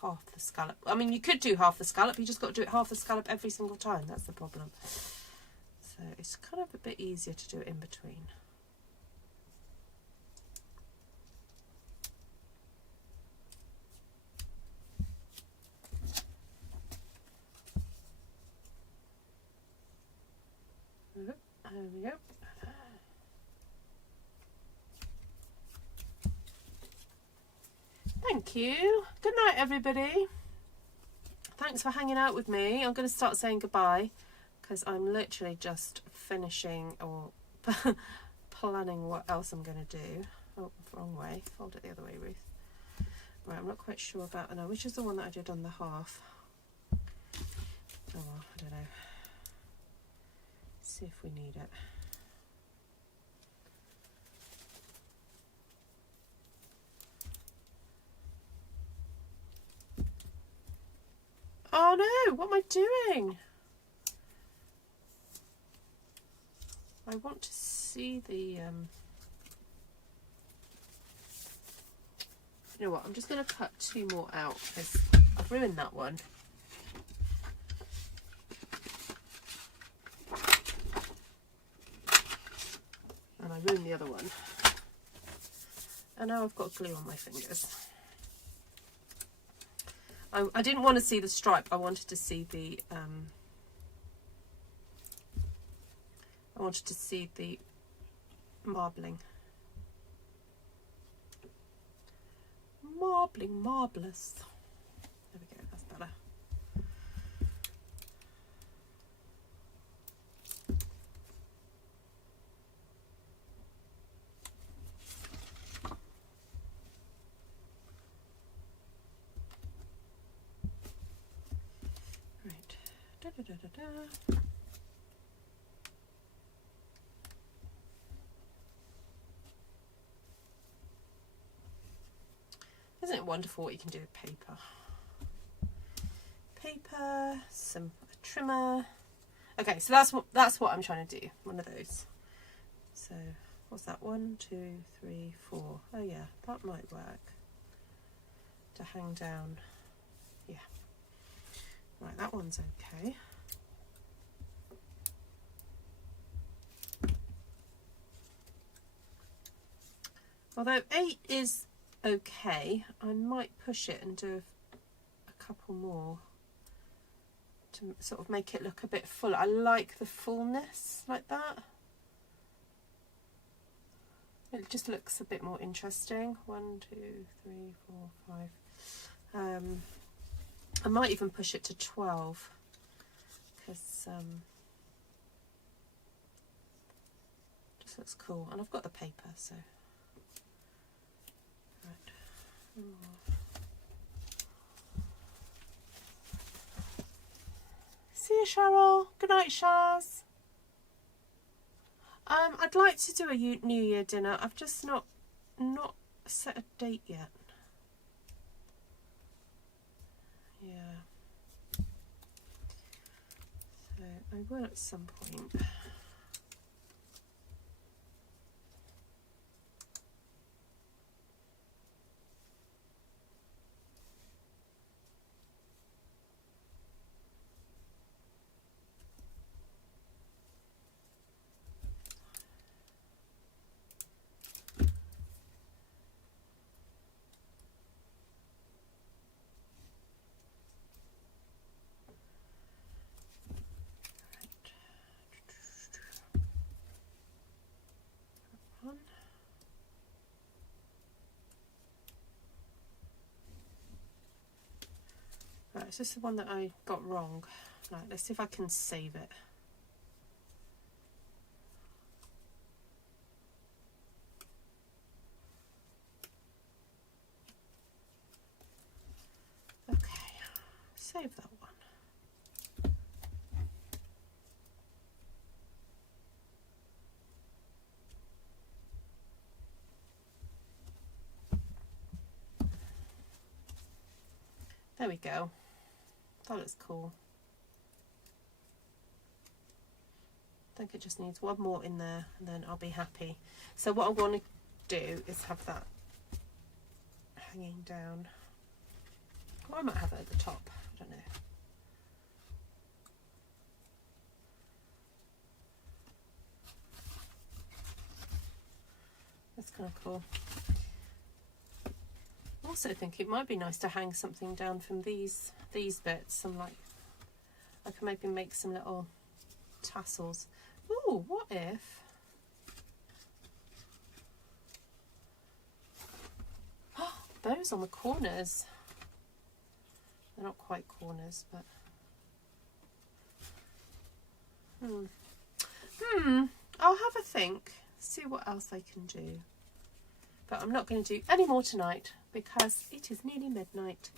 half the scallop. I mean, you could do half the scallop, you just got to do it half the scallop every single time. That's the problem. So it's kind of a bit easier to do it in between. There we go. Thank you. Good night, everybody. Thanks for hanging out with me. I'm going to start saying goodbye because I'm literally just finishing or planning what else I'm going to do. Oh, wrong way. Fold it the other way, Ruth. Right, I'm not quite sure about... No, which is the one that I did on the half? Oh, well, I don't know. See if we need it. Oh no, what am I doing? I want to see the you know what, I'm just going to cut 2 more out because I've ruined that one. And I ruined the other one. And now I've got glue on my fingers. I didn't want to see the stripe, I wanted to see the marbling. Marvellous. There we go, that's better. Right. Da, da, da, da, da. Isn't it wonderful what you can do with paper? Paper, some trimmer. Okay, so that's what I'm trying to do. One of those. So what's that? 1, 2, 3, 4. Oh yeah, that might work. To hang down. Yeah. Right, that one's okay. Although 8 is okay, I might push it and do a couple more to sort of make it look a bit fuller. I like the fullness like that. It just looks a bit more interesting. 1, 2, 3, 4, 5. I might even push it to 12 because just looks cool, and I've got the paper, so. Right. See you, Cheryl. Good night, Shaz. I'd like to do a New Year dinner. I've just not set a date yet. Yeah. So I will at some point. Right, is this the one that I got wrong? Right, let's see if I can save it. Okay, save that one. There we go. That looks cool. I think it just needs one more in there and then I'll be happy. So what I want to do is have that hanging down. Or I might have it at the top. I don't know. That's kind of cool. I also think it might be nice to hang something down from these bits. Some like, I can maybe make some little tassels. Ooh, what if? Those on the corners. They're not quite corners, but I'll have a think, see what else I can do. But I'm not going to do any more tonight because it is nearly midnight.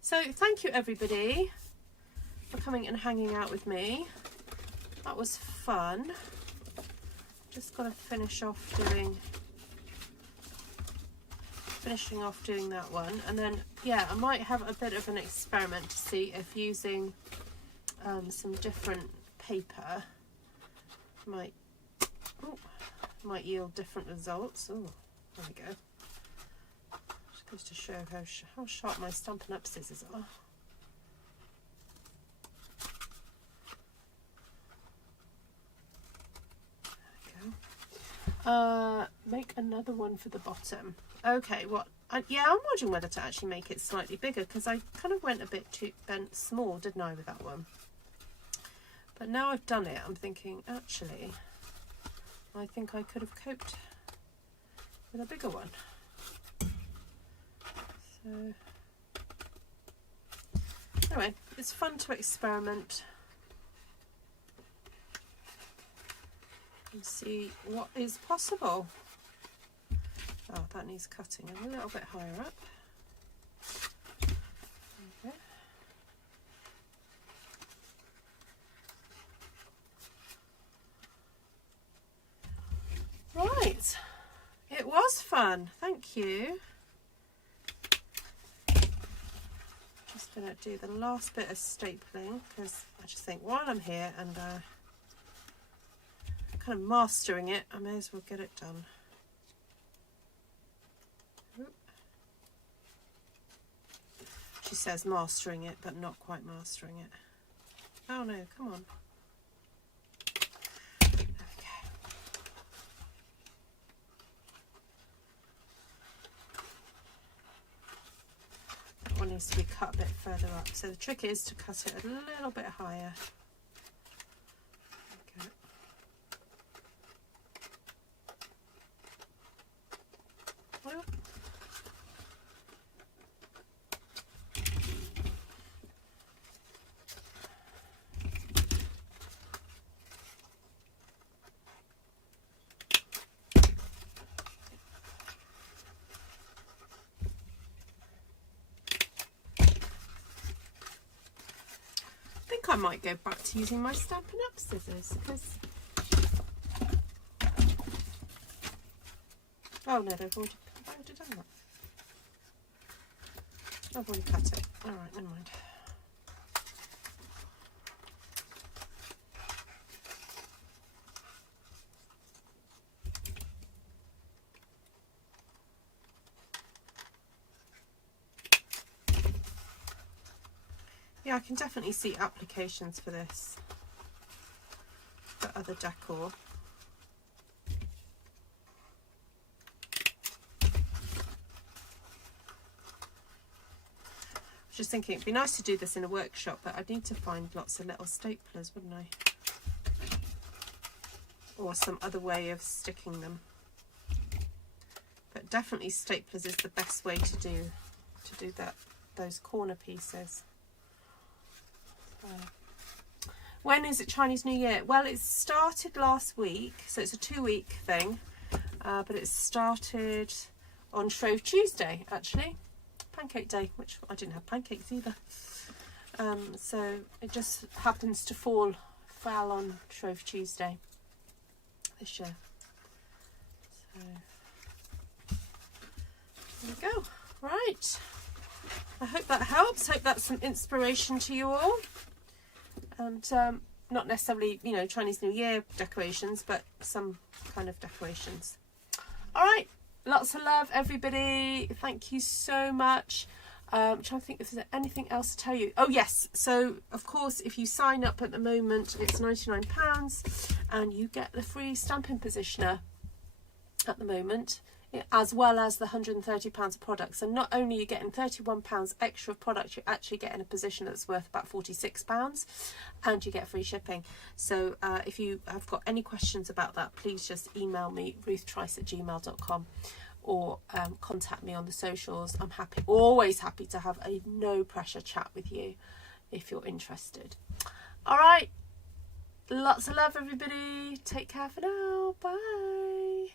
So thank you everybody for coming and hanging out with me. That was fun. Just got to finishing off doing that one, and then yeah, I might have a bit of an experiment to see if using some different paper might might yield different results. Oh, there we go. Just goes to show how sharp my Stampin' Up scissors are. Make another one for the bottom. Okay, yeah, I'm wondering whether to actually make it slightly bigger, because I kind of went a bit too bent small, didn't I, with that one? But now I've done it, I'm thinking, actually, I think I could have coped with a bigger one. So, anyway, it's fun to experiment and see what is possible. Oh, that needs cutting a little bit higher up. Okay. Right, it was fun, thank you. Just going to do the last bit of stapling, because I just think while I'm here and kind of mastering it, I may as well get it done. She says mastering it, but not quite mastering it. Oh no, come on. Okay. That one needs to be cut a bit further up. So the trick is to cut it a little bit higher. Okay. Well, I might go back to using my Stampin' Up scissors, because oh no, I've already done that. I've already cut it. Alright, never mind. Yeah, I can definitely see applications for this, for other decor. Just thinking it'd be nice to do this in a workshop, but I'd need to find lots of little staplers, wouldn't I? Or some other way of sticking them. But definitely staplers is the best way to do that, those corner pieces. When is it Chinese New Year? Well, it started last week, so it's a 2-week thing, but it started on Shrove Tuesday, actually, Pancake Day, which I didn't have pancakes either. So it just happens to fell on Shrove Tuesday this year. So there we go. Right. I hope that helps. Hope that's some inspiration to you all. And not necessarily, you know, Chinese New Year decorations, but some kind of decorations. All right, lots of love, everybody. Thank you so much. I'm trying to think if there's anything else to tell you. Oh yes, so of course if you sign up at the moment, it's £99 and you get the free stamping positioner at the moment, as well as the £130 of products. So not only are you getting £31 extra of product, you're actually getting a position that's worth about £46, and you get free shipping. So if you have got any questions about that, please just email me, ruthtrice@gmail.com, or contact me on the socials. I'm always happy to have a no pressure chat with you if you're interested. All right, lots of love, everybody. Take care for now. Bye.